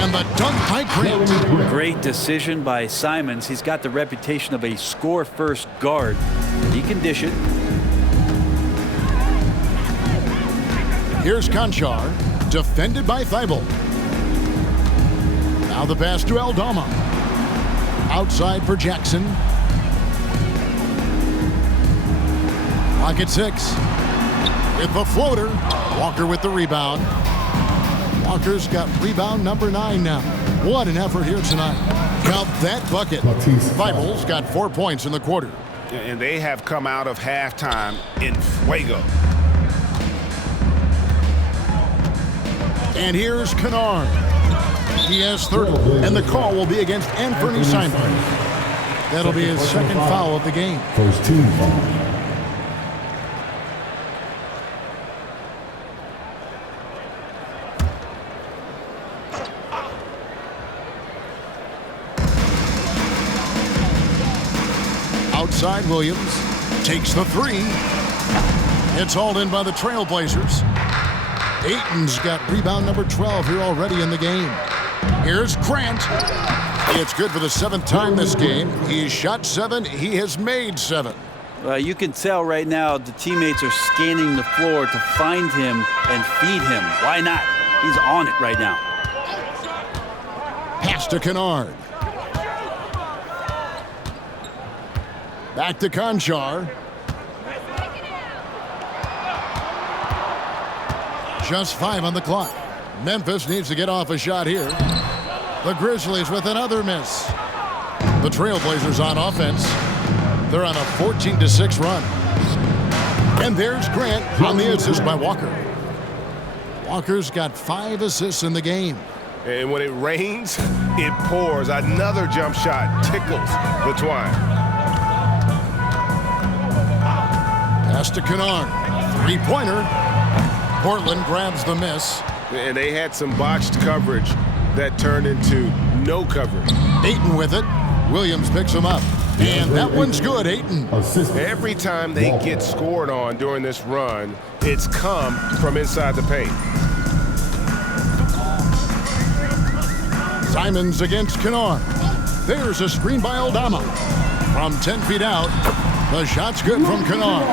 And the dunk by Grant. Great decision by Simons. He's got the reputation of a score-first guard. He can dish it. Here's Conchar, defended by Thibault. Now the pass to Aldama. Outside for Jackson. Pocket 6. With the floater. Walker with the rebound. Walker's got rebound number 9 now. What an effort here tonight. Count that bucket. Thibault's got 4 points in the quarter. And they have come out of halftime in fuego. And here's Kennard. He has 30, and the call will be against Anfernee Simon. That'll be his second foul of the game. First team foul. Outside Williams takes the 3. It's hauled in by the Trailblazers. Ayton's got rebound number 12 here already in the game. Here's Grant. It's good for the 7th time this game. He's shot 7. He has made 7. You can tell right now the teammates are scanning the floor to find him and feed him. Why not? He's on it right now. Pass to Kennard. Back to Conchar. Just 5 on the clock. Memphis needs to get off a shot here. The Grizzlies with another miss. The Trailblazers on offense. They're on a 14-6 run. And there's Grant on the assist by Walker. Walker's got 5 assists in the game. And when it rains, it pours. Another jump shot tickles the twine. Pass to Kennard. 3-pointer. Portland grabs the miss. And they had some botched coverage that turned into no coverage. Ayton with it. Williams picks him up. And that one's good, Ayton. Every time they get scored on during this run, it's come from inside the paint. Simons against Kennard. There's a screen by Aldama. From 10 feet out, the shot's good from Kennard.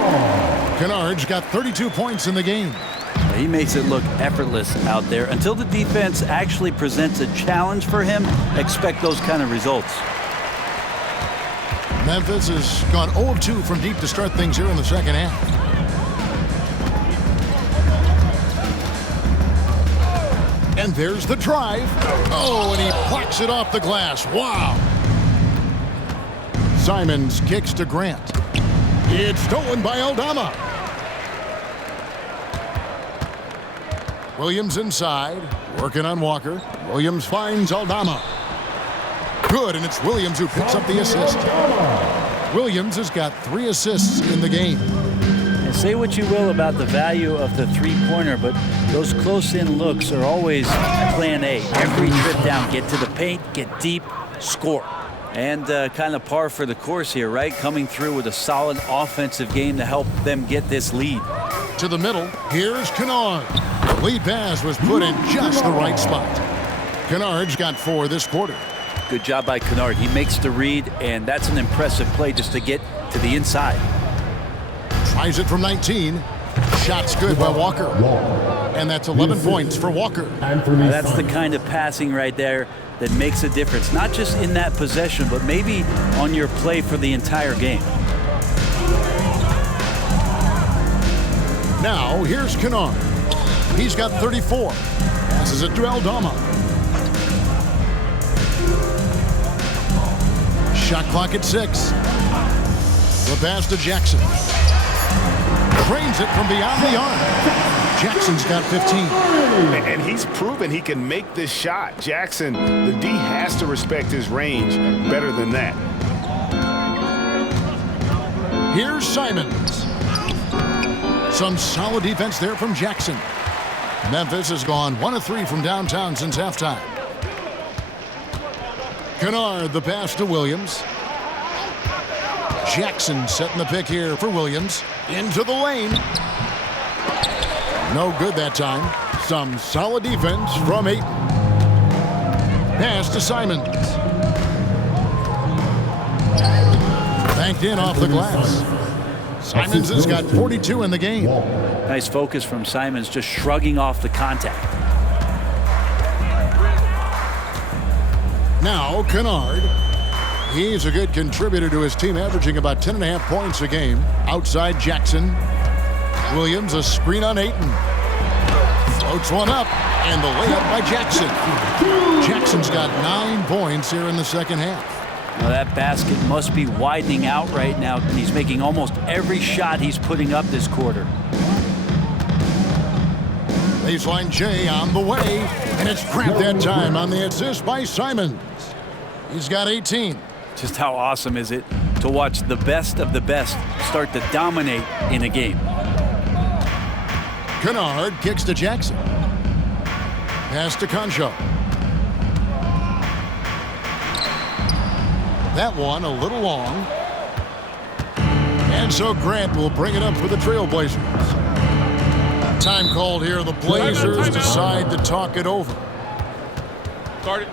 Kennard's got 32 points in the game. He makes it look effortless out there. Until the defense actually presents a challenge for him, expect those kind of results. Memphis has gone 0 of 2 from deep to start things here in the second half. And there's the drive. Oh, and he plucks it off the glass. Wow. Simons kicks to Grant. It's stolen by Aldama. Williams inside, working on Walker. Williams finds Aldama. Good, and it's Williams who picks up the assist. Williams has got 3 assists in the game. And Say what you will about the value of the three-pointer, but those close-in looks are always plan A. Every trip down, get to the paint, get deep, score. And kind of par for the course here, right? Coming through with a solid offensive game to help them get this lead. To the middle, here's Kennard. The lead pass was put in just the right spot. Kennard's got 4 this quarter. Good job by Kennard. He makes the read, and that's an impressive play just to get to the inside. Tries it from 19. Shot's good by Walker. And that's 11 points for Walker. Now that's the kind of passing right there that makes a difference, not just in that possession, but maybe on your play for the entire game. Now, here's Kennard. He's got 34. Passes it to Aldama. Shot clock at 6. The pass to Jackson. Trains it from beyond the arc. Jackson's got 15. And he's proven he can make this shot. Jackson, the D has to respect his range better than that. Here's Simons. Some solid defense there from Jackson. Memphis has gone 1 of 3 from downtown since halftime. Kennard, the pass to Williams. Jackson setting the pick here for Williams. Into the lane. No good that time. Some solid defense from Ayton. Pass to Simons. Banked in off the glass. Simons has got 42 in the game. Nice focus from Simons, just shrugging off the contact. Now Kennard. He's a good contributor to his team, averaging about 10.5 points a game. Outside Jackson. Williams, a screen on Ayton. Floats one up, and the layup by Jackson. Jackson's got 9 points here in the second half. Now that basket must be widening out right now, and he's making almost every shot he's putting up this quarter. Baseline J on the way, and it's grabbed that time on the assist by Simons. He's got 18. Just how awesome is it to watch the best of the best start to dominate in a game? Kennard kicks to Jackson. Pass to Concho. That one a little long. And so Grant will bring it up for the Trailblazers. Time called here. The Blazers decide to talk it over. Start it.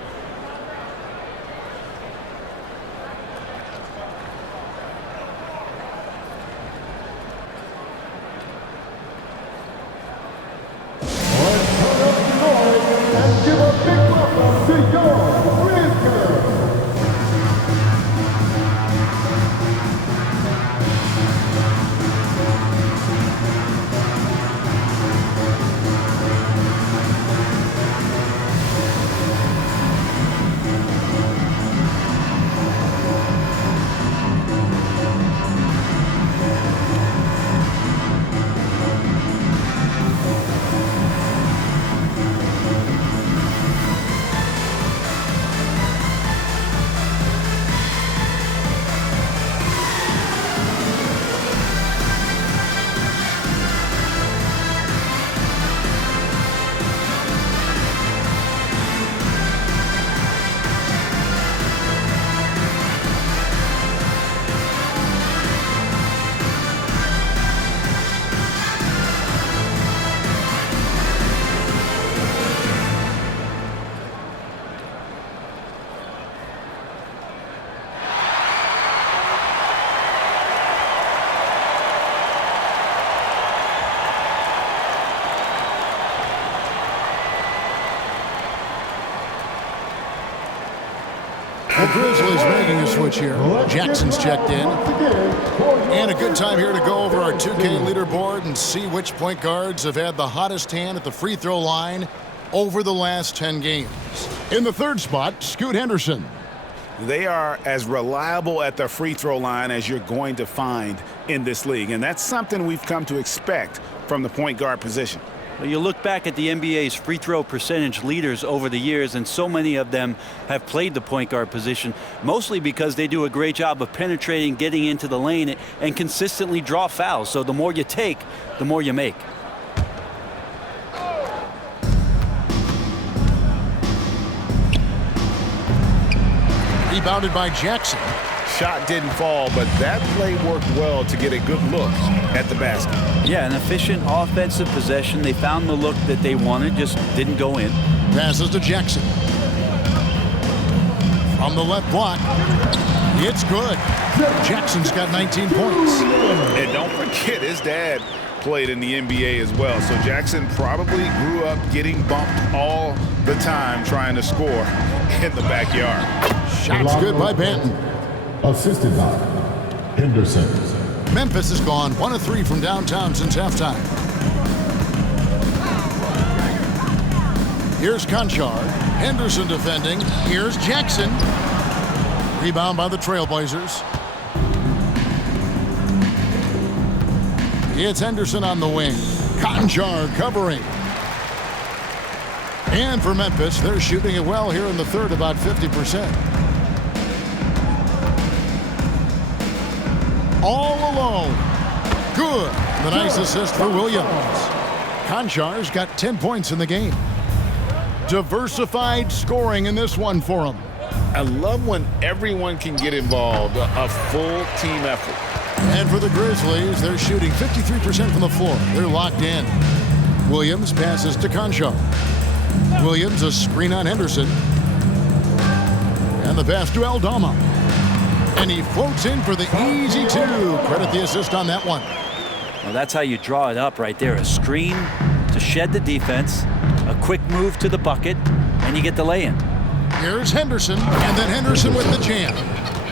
The Grizzlies making a switch here. Jackson's checked in. And a good time here to go over our 2K leaderboard and see which point guards have had the hottest hand at the free throw line over the last 10 games. In the third spot, Scoot Henderson. They are as reliable at the free throw line as you're going to find in this league. And that's something we've come to expect from the point guard position. Well, you look back at the NBA's free throw percentage leaders over the years, and so many of them have played the point guard position, mostly because they do a great job of penetrating, getting into the lane, and consistently draw fouls. So the more you take, the more you make. Rebounded by Jackson. Shot didn't fall, but that play worked well to get a good look at the basket. Yeah, an efficient offensive possession. They found the look that they wanted, just didn't go in. Passes to Jackson. From the left block. It's good. Jackson's got 19 points. And don't forget, his dad played in the NBA as well. So Jackson probably grew up getting bumped all the time trying to score in the backyard. Shots good by Banton. Assisted by Henderson. Memphis has gone 1 of 3 from downtown since halftime. Here's Kennard. Henderson defending. Here's Jackson. Rebound by the Trailblazers. It's Henderson on the wing. Kennard covering. And for Memphis, they're shooting it well here in the third, about 50%. All alone. Good. The nice assist for Williams. Kennard's got 10 points in the game. Diversified scoring in this one for him. I love when everyone can get involved, a full team effort. And for the Grizzlies, they're shooting 53% from the floor. They're locked in. Williams passes to Kennard. Williams, a screen on Henderson. And the pass to Aldama. And he floats in for the easy 2. Credit the assist on that one. Well, that's how you draw it up right there. A screen to shed the defense, a quick move to the bucket, and you get the lay-in. Here's Henderson, and then Henderson with the jam.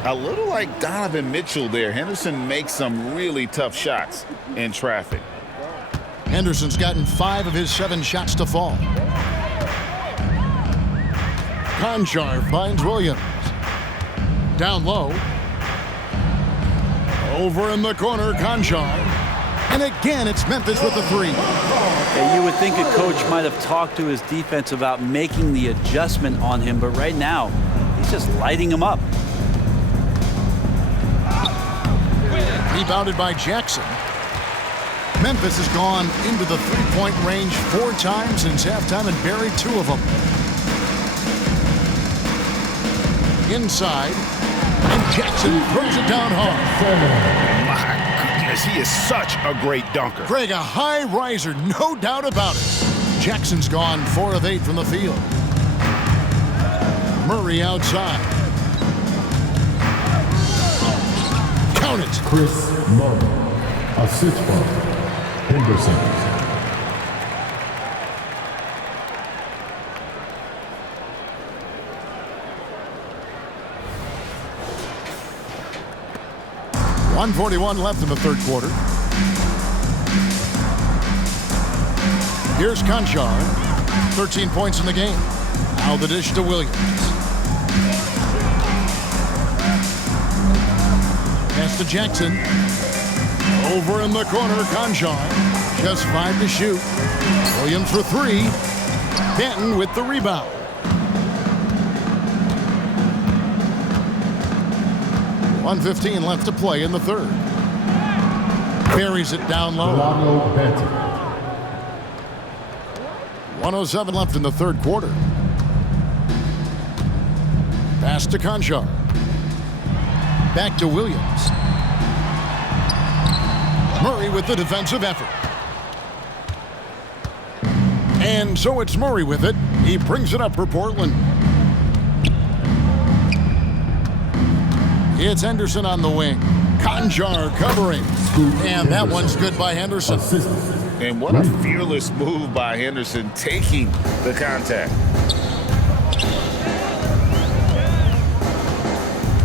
A little like Donovan Mitchell there. Henderson makes some really tough shots in traffic. Henderson's gotten 5 of his 7 shots to fall. Kennard finds Williams. Down low. Over in the corner, Kennard. And again, it's Memphis with the 3. Yeah, you would think a coach might have talked to his defense about making the adjustment on him, but right now, he's just lighting him up. Rebounded by Jackson. Memphis has gone into the 3-point range 4 times since halftime and buried 2 of them. Inside, and Jackson throws it down hard. My goodness, he is such a great dunker. Greg, a high riser, no doubt about it. Jackson's gone 4 of 8 from the field. Murray outside. Count it. Chris Murray. Assist from Henderson. .141 left in the third quarter. Here's Kennard. 13 points in the game. Now the dish to Williams. Pass to Jackson. Over in the corner, Kennard. Just 5 to shoot. Williams for 3. Banton with the rebound. .115 left to play in the third. Buries it down low. 107 left in the third quarter. Pass to Kennard. Back to Williams. Murray with the defensive effort. And so it's Murray with it. He brings it up for Portland. It's Henderson on the wing. Kennard covering. And that one's good by Henderson. And what a fearless move by Henderson, taking the contact.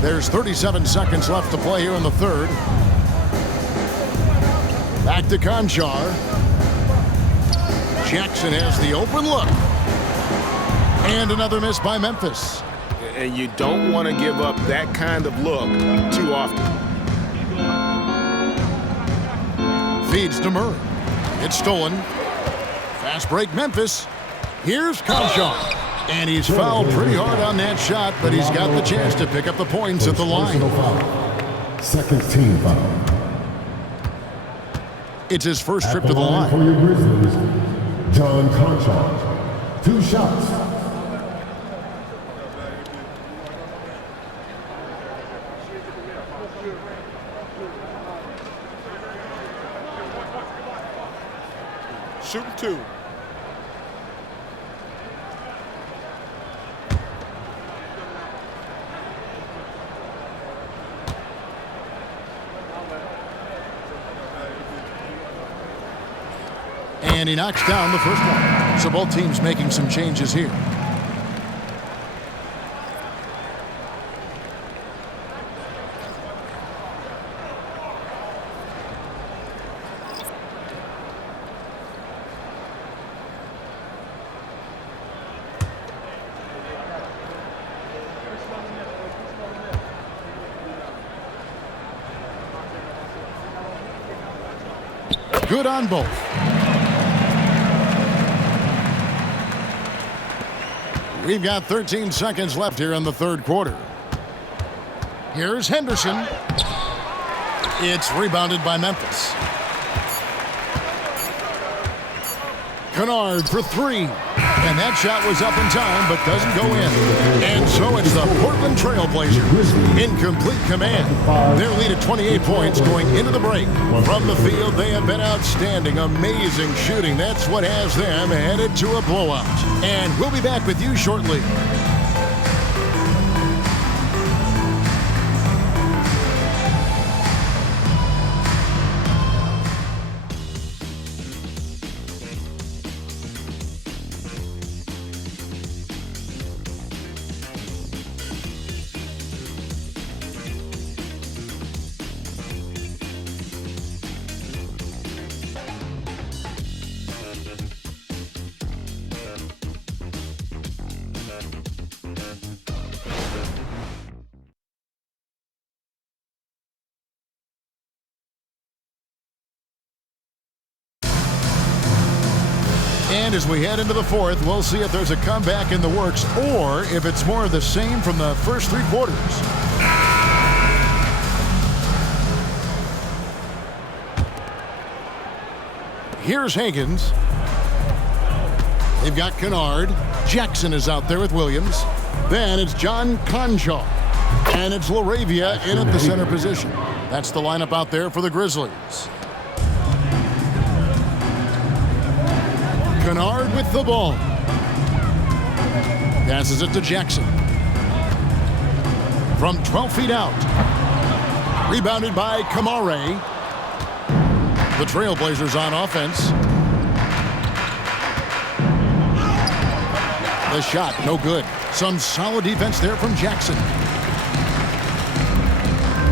There's 37 seconds left to play here in the third. Back to Kennard. Jackson has the open look. And another miss by Memphis. And you don't want to give up that kind of look too often. Feeds to Murray. It's stolen. Fast break Memphis. Here's Conchon. And he's fouled pretty hard on that shot, but he's got the chance to pick up the points at the line. Second team foul. It's his first trip to the line. For your Grizzlies, John Conchon. 2 shots. Shooting 2. And he knocks down the first one. So both teams making some changes here. Good on both. We've got 13 seconds left here in the third quarter. Here's Henderson. It's rebounded by Memphis. Kennard for 3. And that shot was up in time, but doesn't go in. And so it's the Portland Trailblazers in complete command. Their lead at 28 points going into the break. From the field, they have been outstanding. Amazing shooting. That's what has them headed to a blowout. And we'll be back with you shortly. And as we head into the fourth, we'll see if there's a comeback in the works or if it's more of the same from the first 3 quarters. Here's Higgins. They've got Kennard. Jackson is out there with Williams. Then it's John Conchon. And it's LaRavia in at the center position. That's the lineup out there for the Grizzlies. Kennard with the ball. Passes it to Jackson. From 12 feet out. Rebounded by Kamare. The Trailblazers on offense. The shot, no good. Some solid defense there from Jackson.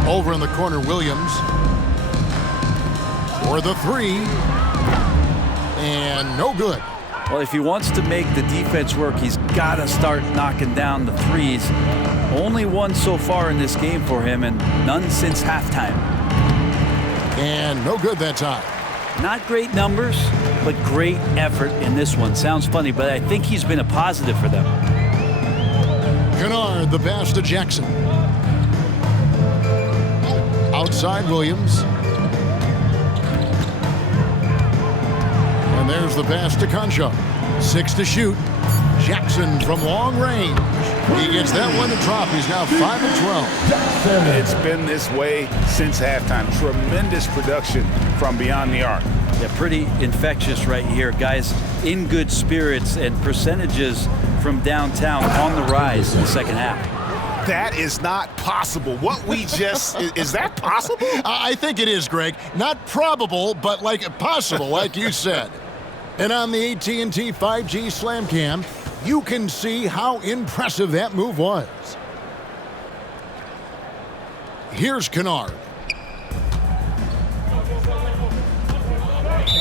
Over in the corner, Williams. For the 3. And no good. Well, if he wants to make the defense work, he's got to start knocking down the threes. Only one so far in this game for him, and none since halftime. And no good that time. Not great numbers, but great effort in this one. Sounds funny, but I think he's been a positive for them. Kennard, the pass to Jackson. Outside Williams. And there's the pass to Conchon. 6 to shoot. Jackson from long range. He gets that one to drop. He's now 5 of 12. It's been this way since halftime. Tremendous production from beyond the arc. Yeah, pretty infectious right here. Guys in good spirits and percentages from downtown on the rise in the second half. That is not possible. What we just, is that possible? I think it is, Greg. Not probable, but like possible, like you said. And on the AT&T 5G Slam Cam, you can see how impressive that move was. Here's Kennard.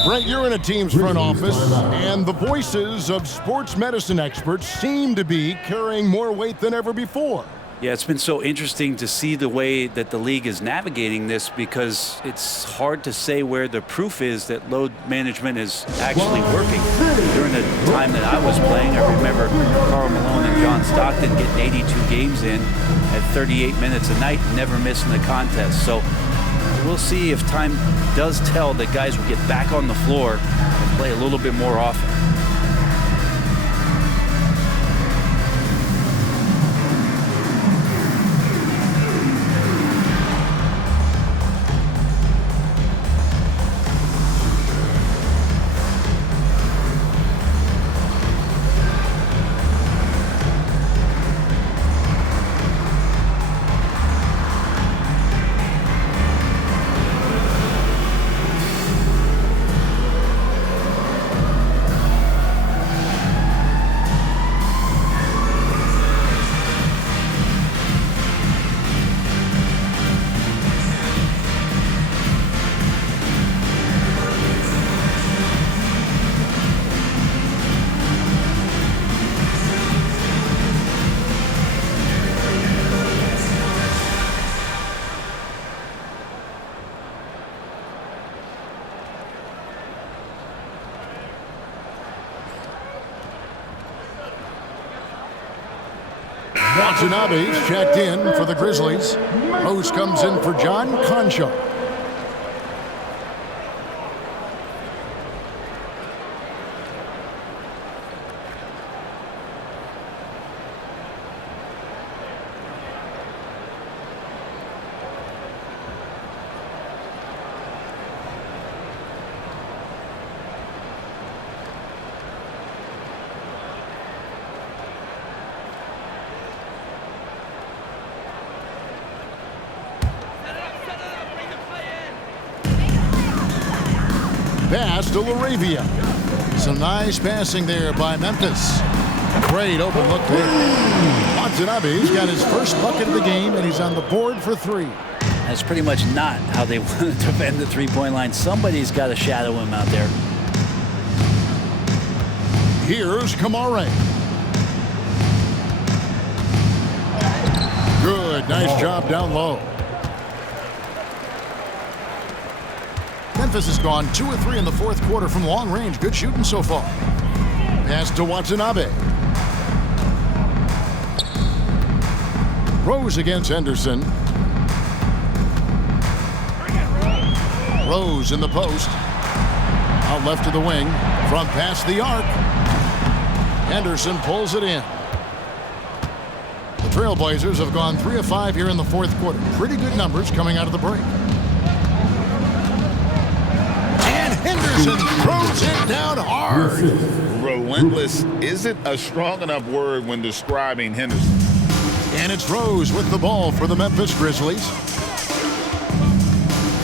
Brent, you're in a team's front office, and the voices of sports medicine experts seem to be carrying more weight than ever before. Yeah, it's been so interesting to see the way that the league is navigating this, because it's hard to say where the proof is that load management is actually working. During the time that I was playing, I remember Karl Malone and John Stockton getting 82 games in at 38 minutes a night, never missing a contest. So we'll see if time does tell that guys will get back on the floor and play a little bit more often. Watanabe's checked in for the Grizzlies. Rose comes in for John Concho. Pass to Laravia. Some nice passing there by Memphis. Great open look there. Watanabe's got his first bucket of the game, and he's on the board for 3. That's pretty much not how they want to defend the three-point line. Somebody's got to shadow him out there. Here's Kamare. Good, nice job down low. Memphis has gone 2 of 3 in the fourth quarter from long range. Good shooting so far. Pass to Watanabe. Rose against Henderson. Rose in the post. Out left to the wing. From past the arc. Henderson pulls it in. The Trailblazers have gone 3 of 5 here in the fourth quarter. Pretty good numbers coming out of the break. Henderson throws it down hard. Relentless isn't a strong enough word when describing Henderson. And it's Rose with the ball for the Memphis Grizzlies.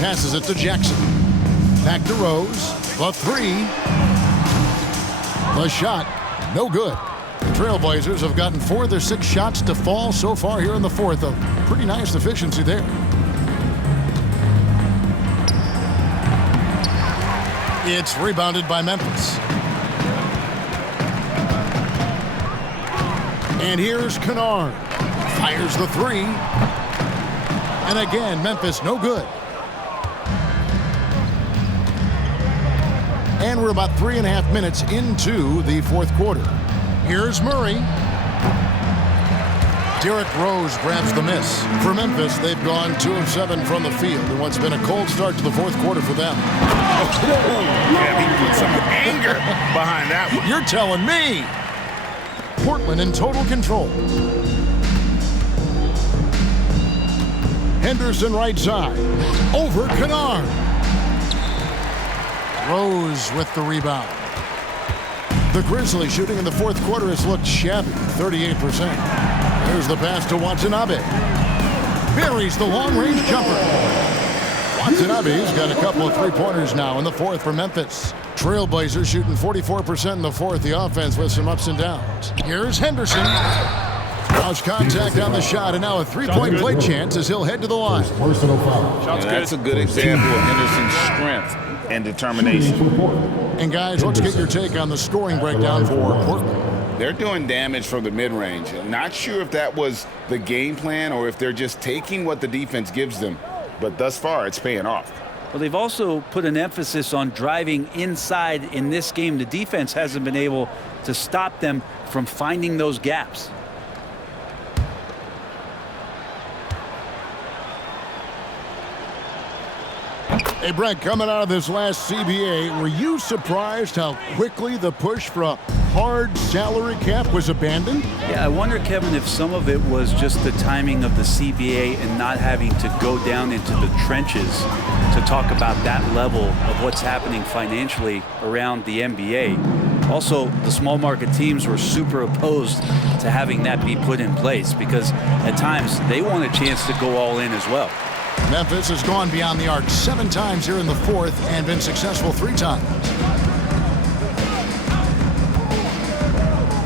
Passes it to Jackson. Back to Rose. The 3. The shot, no good. The Trailblazers have gotten 4 of their 6 shots to fall so far here in the fourth. A pretty nice efficiency there. It's rebounded by Memphis. And here's Kennard. Fires the 3. And again, Memphis no good. And we're about 3.5 minutes into the fourth quarter. Here's Murray. Derrick Rose grabs the miss. For Memphis, they've gone 2 of 7 from the field in what's been a cold start to the fourth quarter for them. Yeah, he put some anger behind that one. You're telling me. Portland in total control. Henderson right side. Over Kennard. Rose with the rebound. The Grizzlies shooting in the fourth quarter has looked shabby, 38%. There's the pass to Watanabe. Buries the long-range jumper. Watanabe's got a couple of three-pointers now in the fourth for Memphis. Trailblazers shooting 44% in the fourth. The offense with some ups and downs. Here's Henderson. Lost contact on the shot, and now a three-point play chance as he'll head to the line. That's a good example of Henderson's strength and determination. And guys, let's get your take on the scoring breakdown for Portland. they're doing damage from the mid-range. Not sure if that was the game plan or if they're just taking what the defense gives them. But thus far, it's paying off. Well, they've also put an emphasis on driving inside in this game. The defense hasn't been able to stop them from finding those gaps. Hey, Brent, coming out of this last CBA, were you surprised how quickly the push for a hard salary cap was abandoned? Yeah, I wonder, Kevin, if some of it was just the timing of the CBA and not having to go down into the trenches to talk about that level of what's happening financially around the NBA. Also, the small market teams were super opposed to having that be put in place because at times they want a chance to go all in as well. Memphis has gone beyond the arc 7 times here in the fourth and been successful 3 times.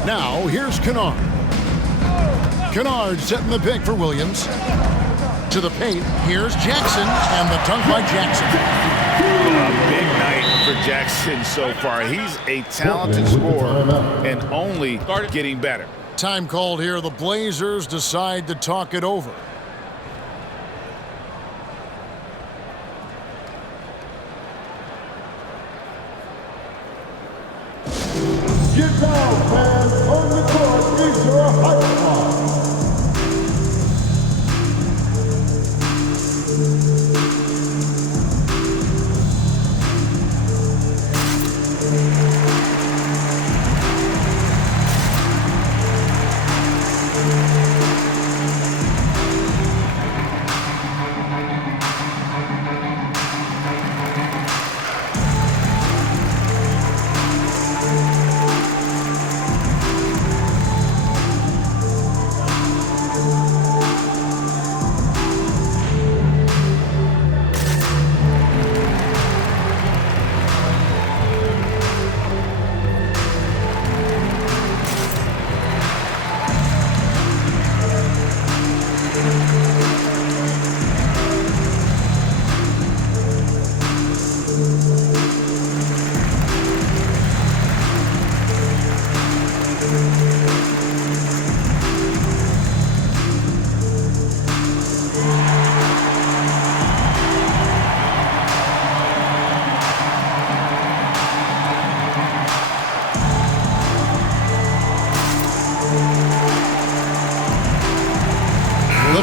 Now, here's Kennard. Kennard setting the pick for Williams. To the paint, here's Jackson, and the dunk by Jackson. A big night for Jackson so far. He's a talented scorer and only getting better. Time called here. The Blazers decide to talk it over. Get down, fans. On the court is your hype squad.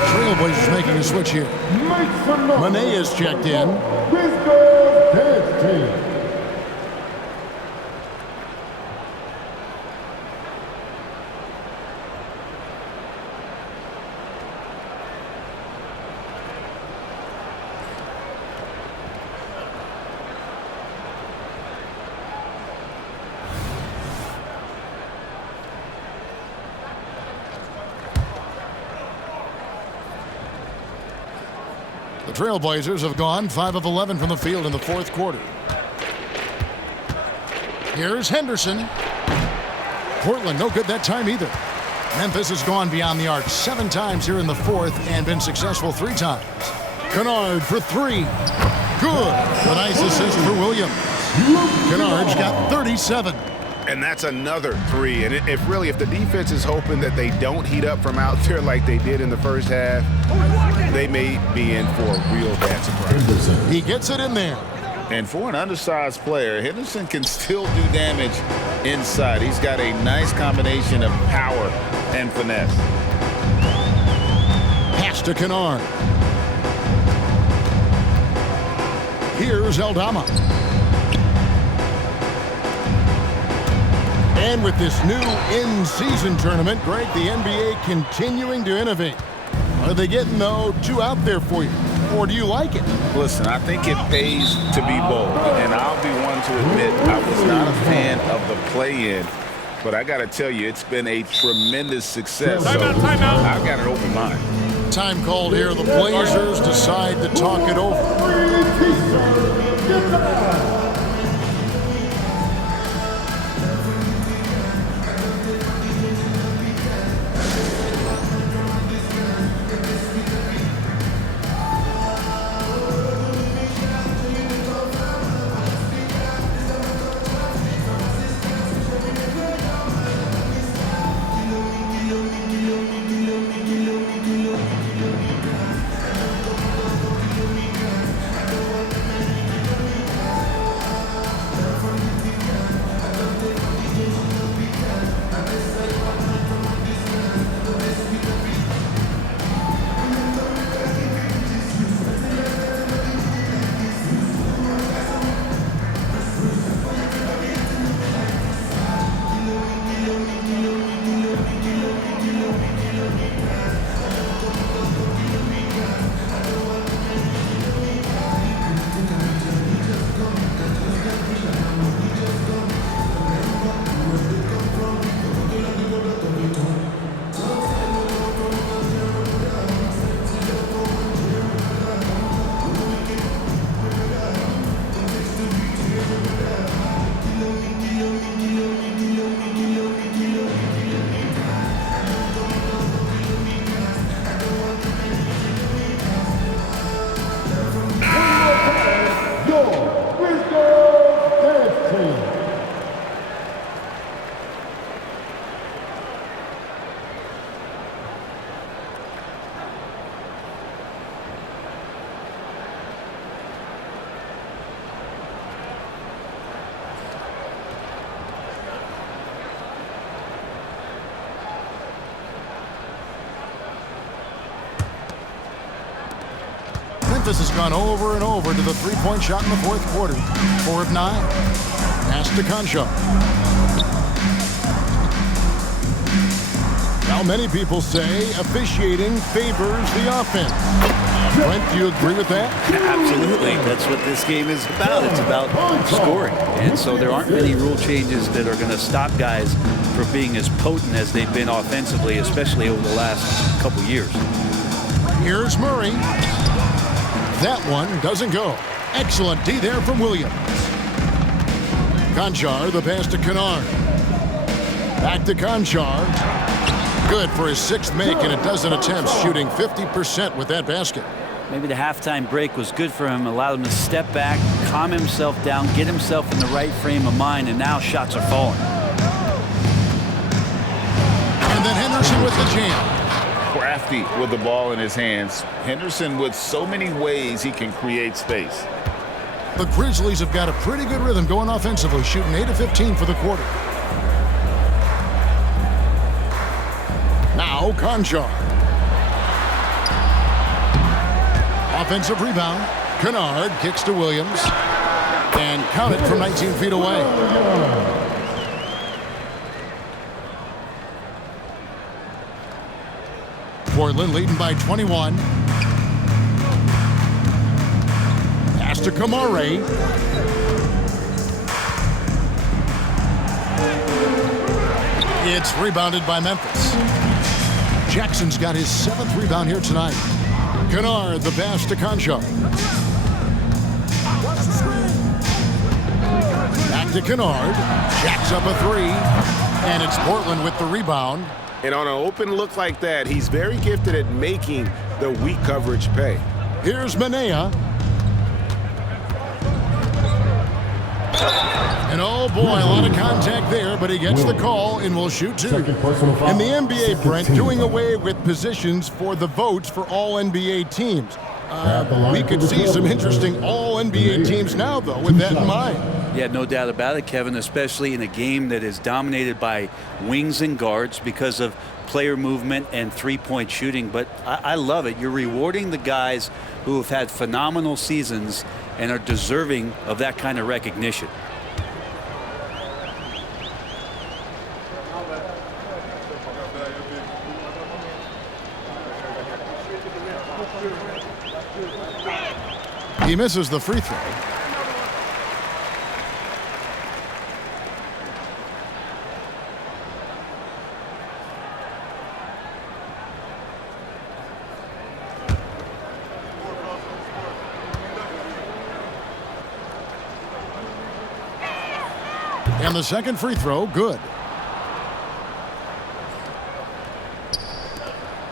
Trailblazers making a switch here. Manet is checked in. Dance team. The Trailblazers have gone 5 of 11 from the field in the fourth quarter. Here's Henderson. Portland, no good that time either. Memphis has gone beyond the arc 7 times here in the fourth and been successful 3 times. Kennard for 3. Good. A nice assist for Williams. Kennard's got 37. And that's another 3. And if the defense is hoping that they don't heat up from out there like they did in the first half, they may be in for a real bad surprise. He gets it in there. And for an undersized player, Henderson can still do damage inside. He's got a nice combination of power and finesse. Pass to Kennard. Here's Aldama. And with this new in-season tournament, Greg, the NBA continuing to innovate. Are they getting, though, 2 out there for you? Or do you like it? Listen, I think it pays to be bold. And I'll be one to admit I was not a fan of the play-in. But I got to tell you, it's been a tremendous success. Timeout. I've got an open mind. Time called here. The Blazers decide to talk it over. Memphis has gone over and over to the three-point shot in the fourth quarter. 4 of 9. Pass to Conchar. Now many people say officiating favors the offense. Brent, do you agree with that? Absolutely. That's what this game is about. It's about scoring. And so there aren't many rule changes that are going to stop guys from being as potent as they've been offensively, especially over the last couple years. Here's Murray. That one doesn't go. Excellent D there from Williams. Conchar, the pass to Kennard. Back to Conchar. Good for his 6th make in a dozen attempts, shooting 50% with that basket. Maybe the halftime break was good for him, allowed him to step back, calm himself down, get himself in the right frame of mind, and now shots are falling. And then Henderson with the jam. Crafty with the ball in his hands. Henderson with so many ways he can create space. The Grizzlies have got a pretty good rhythm going offensively, shooting 8 of 15 for the quarter. Now Conchar. Offensive rebound. Kennard kicks to Williams. And count it from 19 feet away. Portland leading by 21. Pass to Kamare. It's rebounded by Memphis. Jackson's got his 7th rebound here tonight. Kennard, the pass to Conchar. Back to Kennard. Jacks up a 3. And it's Portland with the rebound. And on an open look like that, he's very gifted at making the weak coverage pay. Here's Manea. And oh boy, a lot of contact there, but he gets the call and will shoot 2. In the NBA, Brent, doing away with positions for the votes for all NBA teams. We could see some interesting all NBA teams now, though, with that in mind. Yeah, no doubt about it, Kevin, especially in a game that is dominated by wings and guards because of player movement and three-point shooting. But I love it. You're rewarding the guys who have had phenomenal seasons and are deserving of that kind of recognition. He misses the free throw. And the second free throw, good.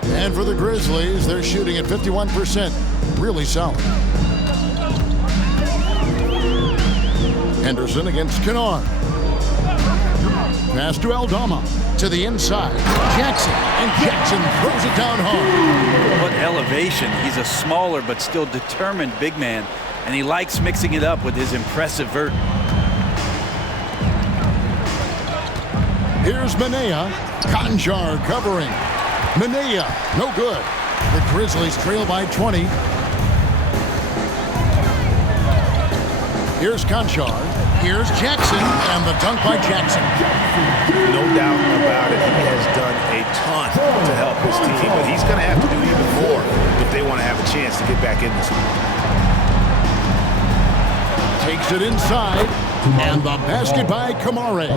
And for the Grizzlies, they're shooting at 51%. Really solid. Henderson against Kennard. Pass to Aldama. To the inside. Jackson. And Jackson throws it down hard. What elevation. He's a smaller but still determined big man. And he likes mixing it up with his impressive vert. Here's Manea. Conchar covering. Manea, no good. The Grizzlies trail by 20. Here's Conchar. Here's Jackson, and the dunk by Jackson. No doubt about it. He has done a ton to help his team, but he's going to have to do even more if they want to have a chance to get back in this one. Takes it inside, and the basket by Kamare.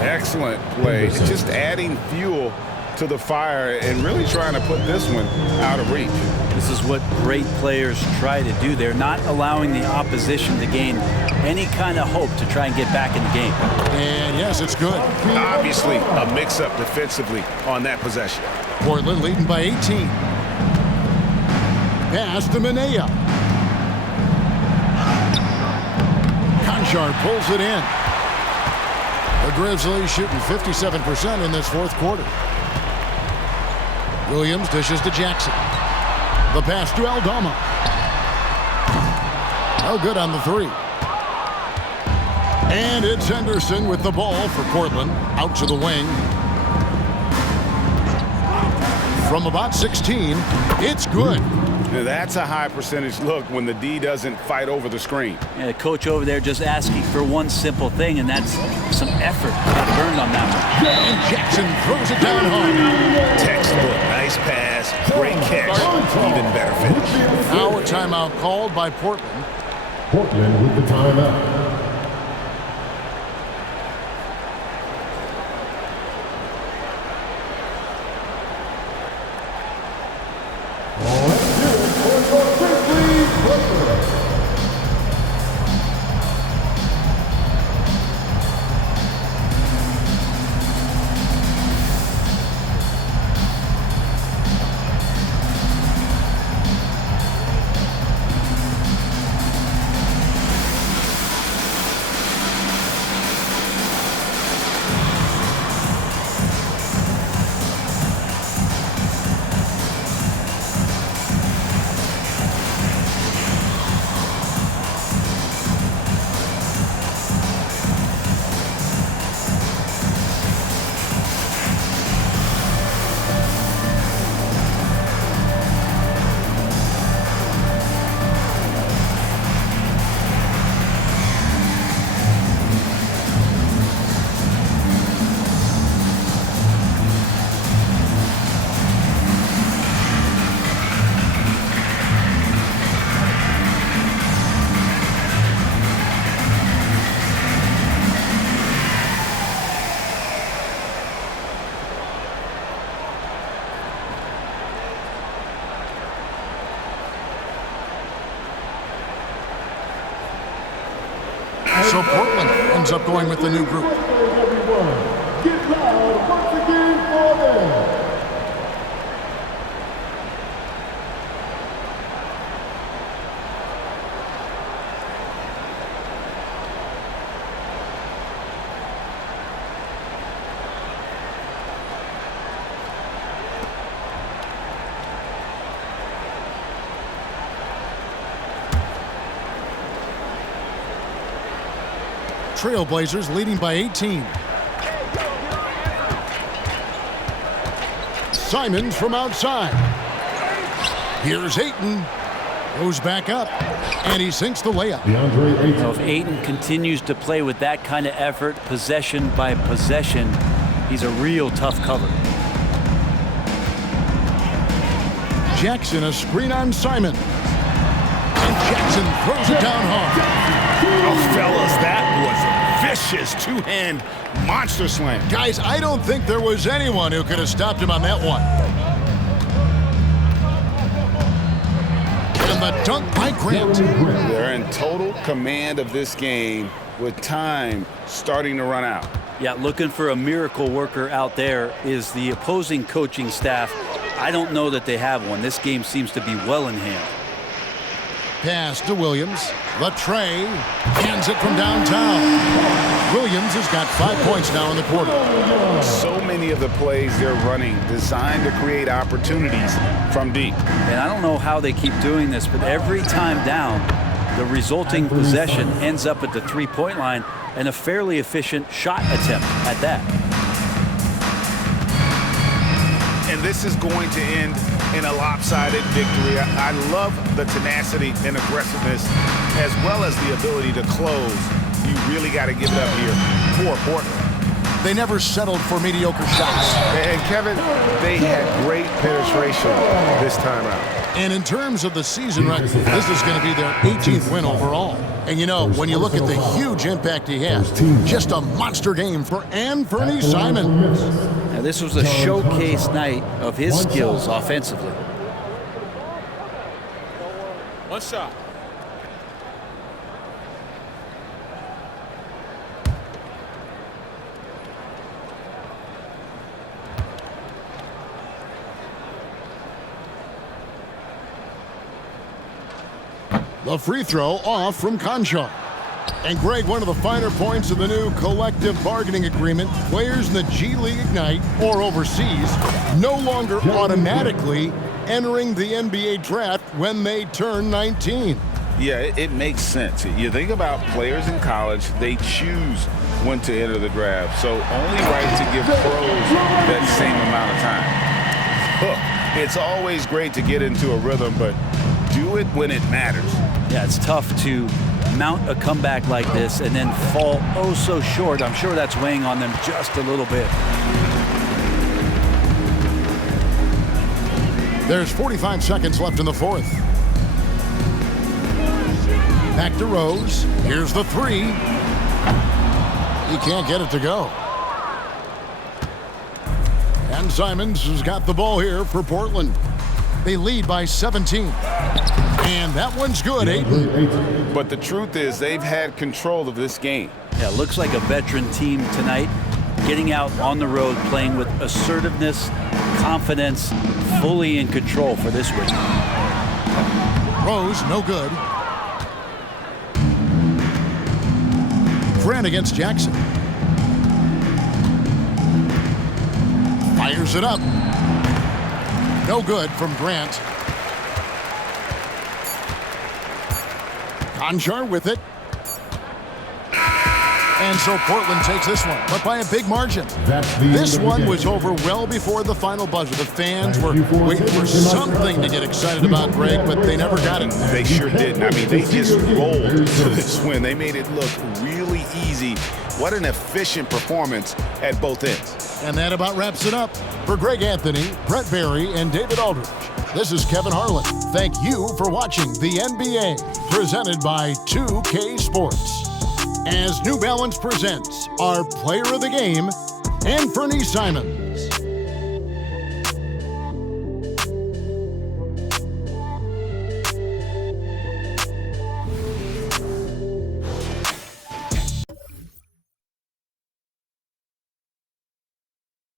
Excellent play. Just adding fuel to the fire and really trying to put this one out of reach. This is what great players try to do. They're not allowing the opposition to gain any kind of hope to try and get back in the game. And yes, it's good. Obviously, a mix-up defensively on that possession. Portland leading by 18. Pass to Manea. Conchar pulls it in. The Grizzlies shooting 57% in this fourth quarter. Williams dishes to Jackson. The pass to Aldama. No good on the 3. And it's Henderson with the ball for Portland. Out to the wing. From about 16, it's good. Now that's a high percentage look when the D doesn't fight over the screen. Yeah, the coach over there just asking for one simple thing, and that's some effort. They burned on that one. And Jackson throws it down hard. Textbook, nice pass, great catch, even better finish. Now a timeout called by Portland. Portland with the timeout. So Portland ends up going with the new group. Get loud once again for them. Trailblazers leading by 18. Simons from outside. Here's Ayton. Goes back up, and he sinks the layup. If Ayton continues to play with that kind of effort, possession by possession, he's a real tough cover. Jackson, a screen on Simon. And Jackson throws it down hard. Oh, fellas, that was a vicious two-hand monster slam. Guys, I don't think there was anyone who could have stopped him on that one. And the dunk by Grant. They're in total command of this game with time starting to run out. Yeah, looking for a miracle worker out there is the opposing coaching staff. I don't know that they have one. This game seems to be well in hand. Pass to Williams. Latrey hands it from downtown. Williams has got 5 points now in the quarter. So many of the plays they're running designed to create opportunities from deep. And I don't know how they keep doing this, but every time down, the resulting possession ends up at the three-point line and a fairly efficient shot attempt at that. And this is going to end in a lopsided victory. I love the tenacity and aggressiveness as well as the ability to close. You really got to give it up here for Portland. They never settled for mediocre shots. And Kevin, they had great penetration this time out. And in terms of the season record, this is going to be their 18th win overall. And you know, when you look at the huge impact he has, just a monster game for Anfernee Simons. Now, this was a showcase night of his skills offensively. One shot. The free throw off from Conchar. And Greg, one of the finer points of the new collective bargaining agreement, players in the G League Ignite or overseas no longer automatically entering the NBA draft when they turn 19. Yeah, it makes sense. You think about players in college, they choose when to enter the draft. So only right to give pros that same amount of time. Look, it's always great to get into a rhythm, but do it when it matters. Yeah, it's tough to mount a comeback like this and then fall oh so short. I'm sure that's weighing on them just a little bit. There's 45 seconds left in the fourth. Back to Rose. Here's the three. He can't get it to go. And Simons has got the ball here for Portland. They lead by 17. And that one's good, 8. But the truth is they've had control of this game. Yeah, looks like a veteran team tonight, getting out on the road, playing with assertiveness, confidence, fully in control for this win. Rose, no good. Grant against Jackson. Fires it up. No good from Grant. Conjar with it. And so Portland takes this one, but by a big margin. This one was over well before the final buzzer. The fans were waiting for something to get excited about, Greg, but they never got it. They sure didn't. I mean, they just rolled to this win. They made it look really easy. What an efficient performance at both ends. And that about wraps it up. For Greg Anthony, Brett Barry, and David Aldridge, this is Kevin Harlan. Thank you for watching the NBA, presented by 2K Sports. As New Balance presents our player of the game, Anfernee Simons.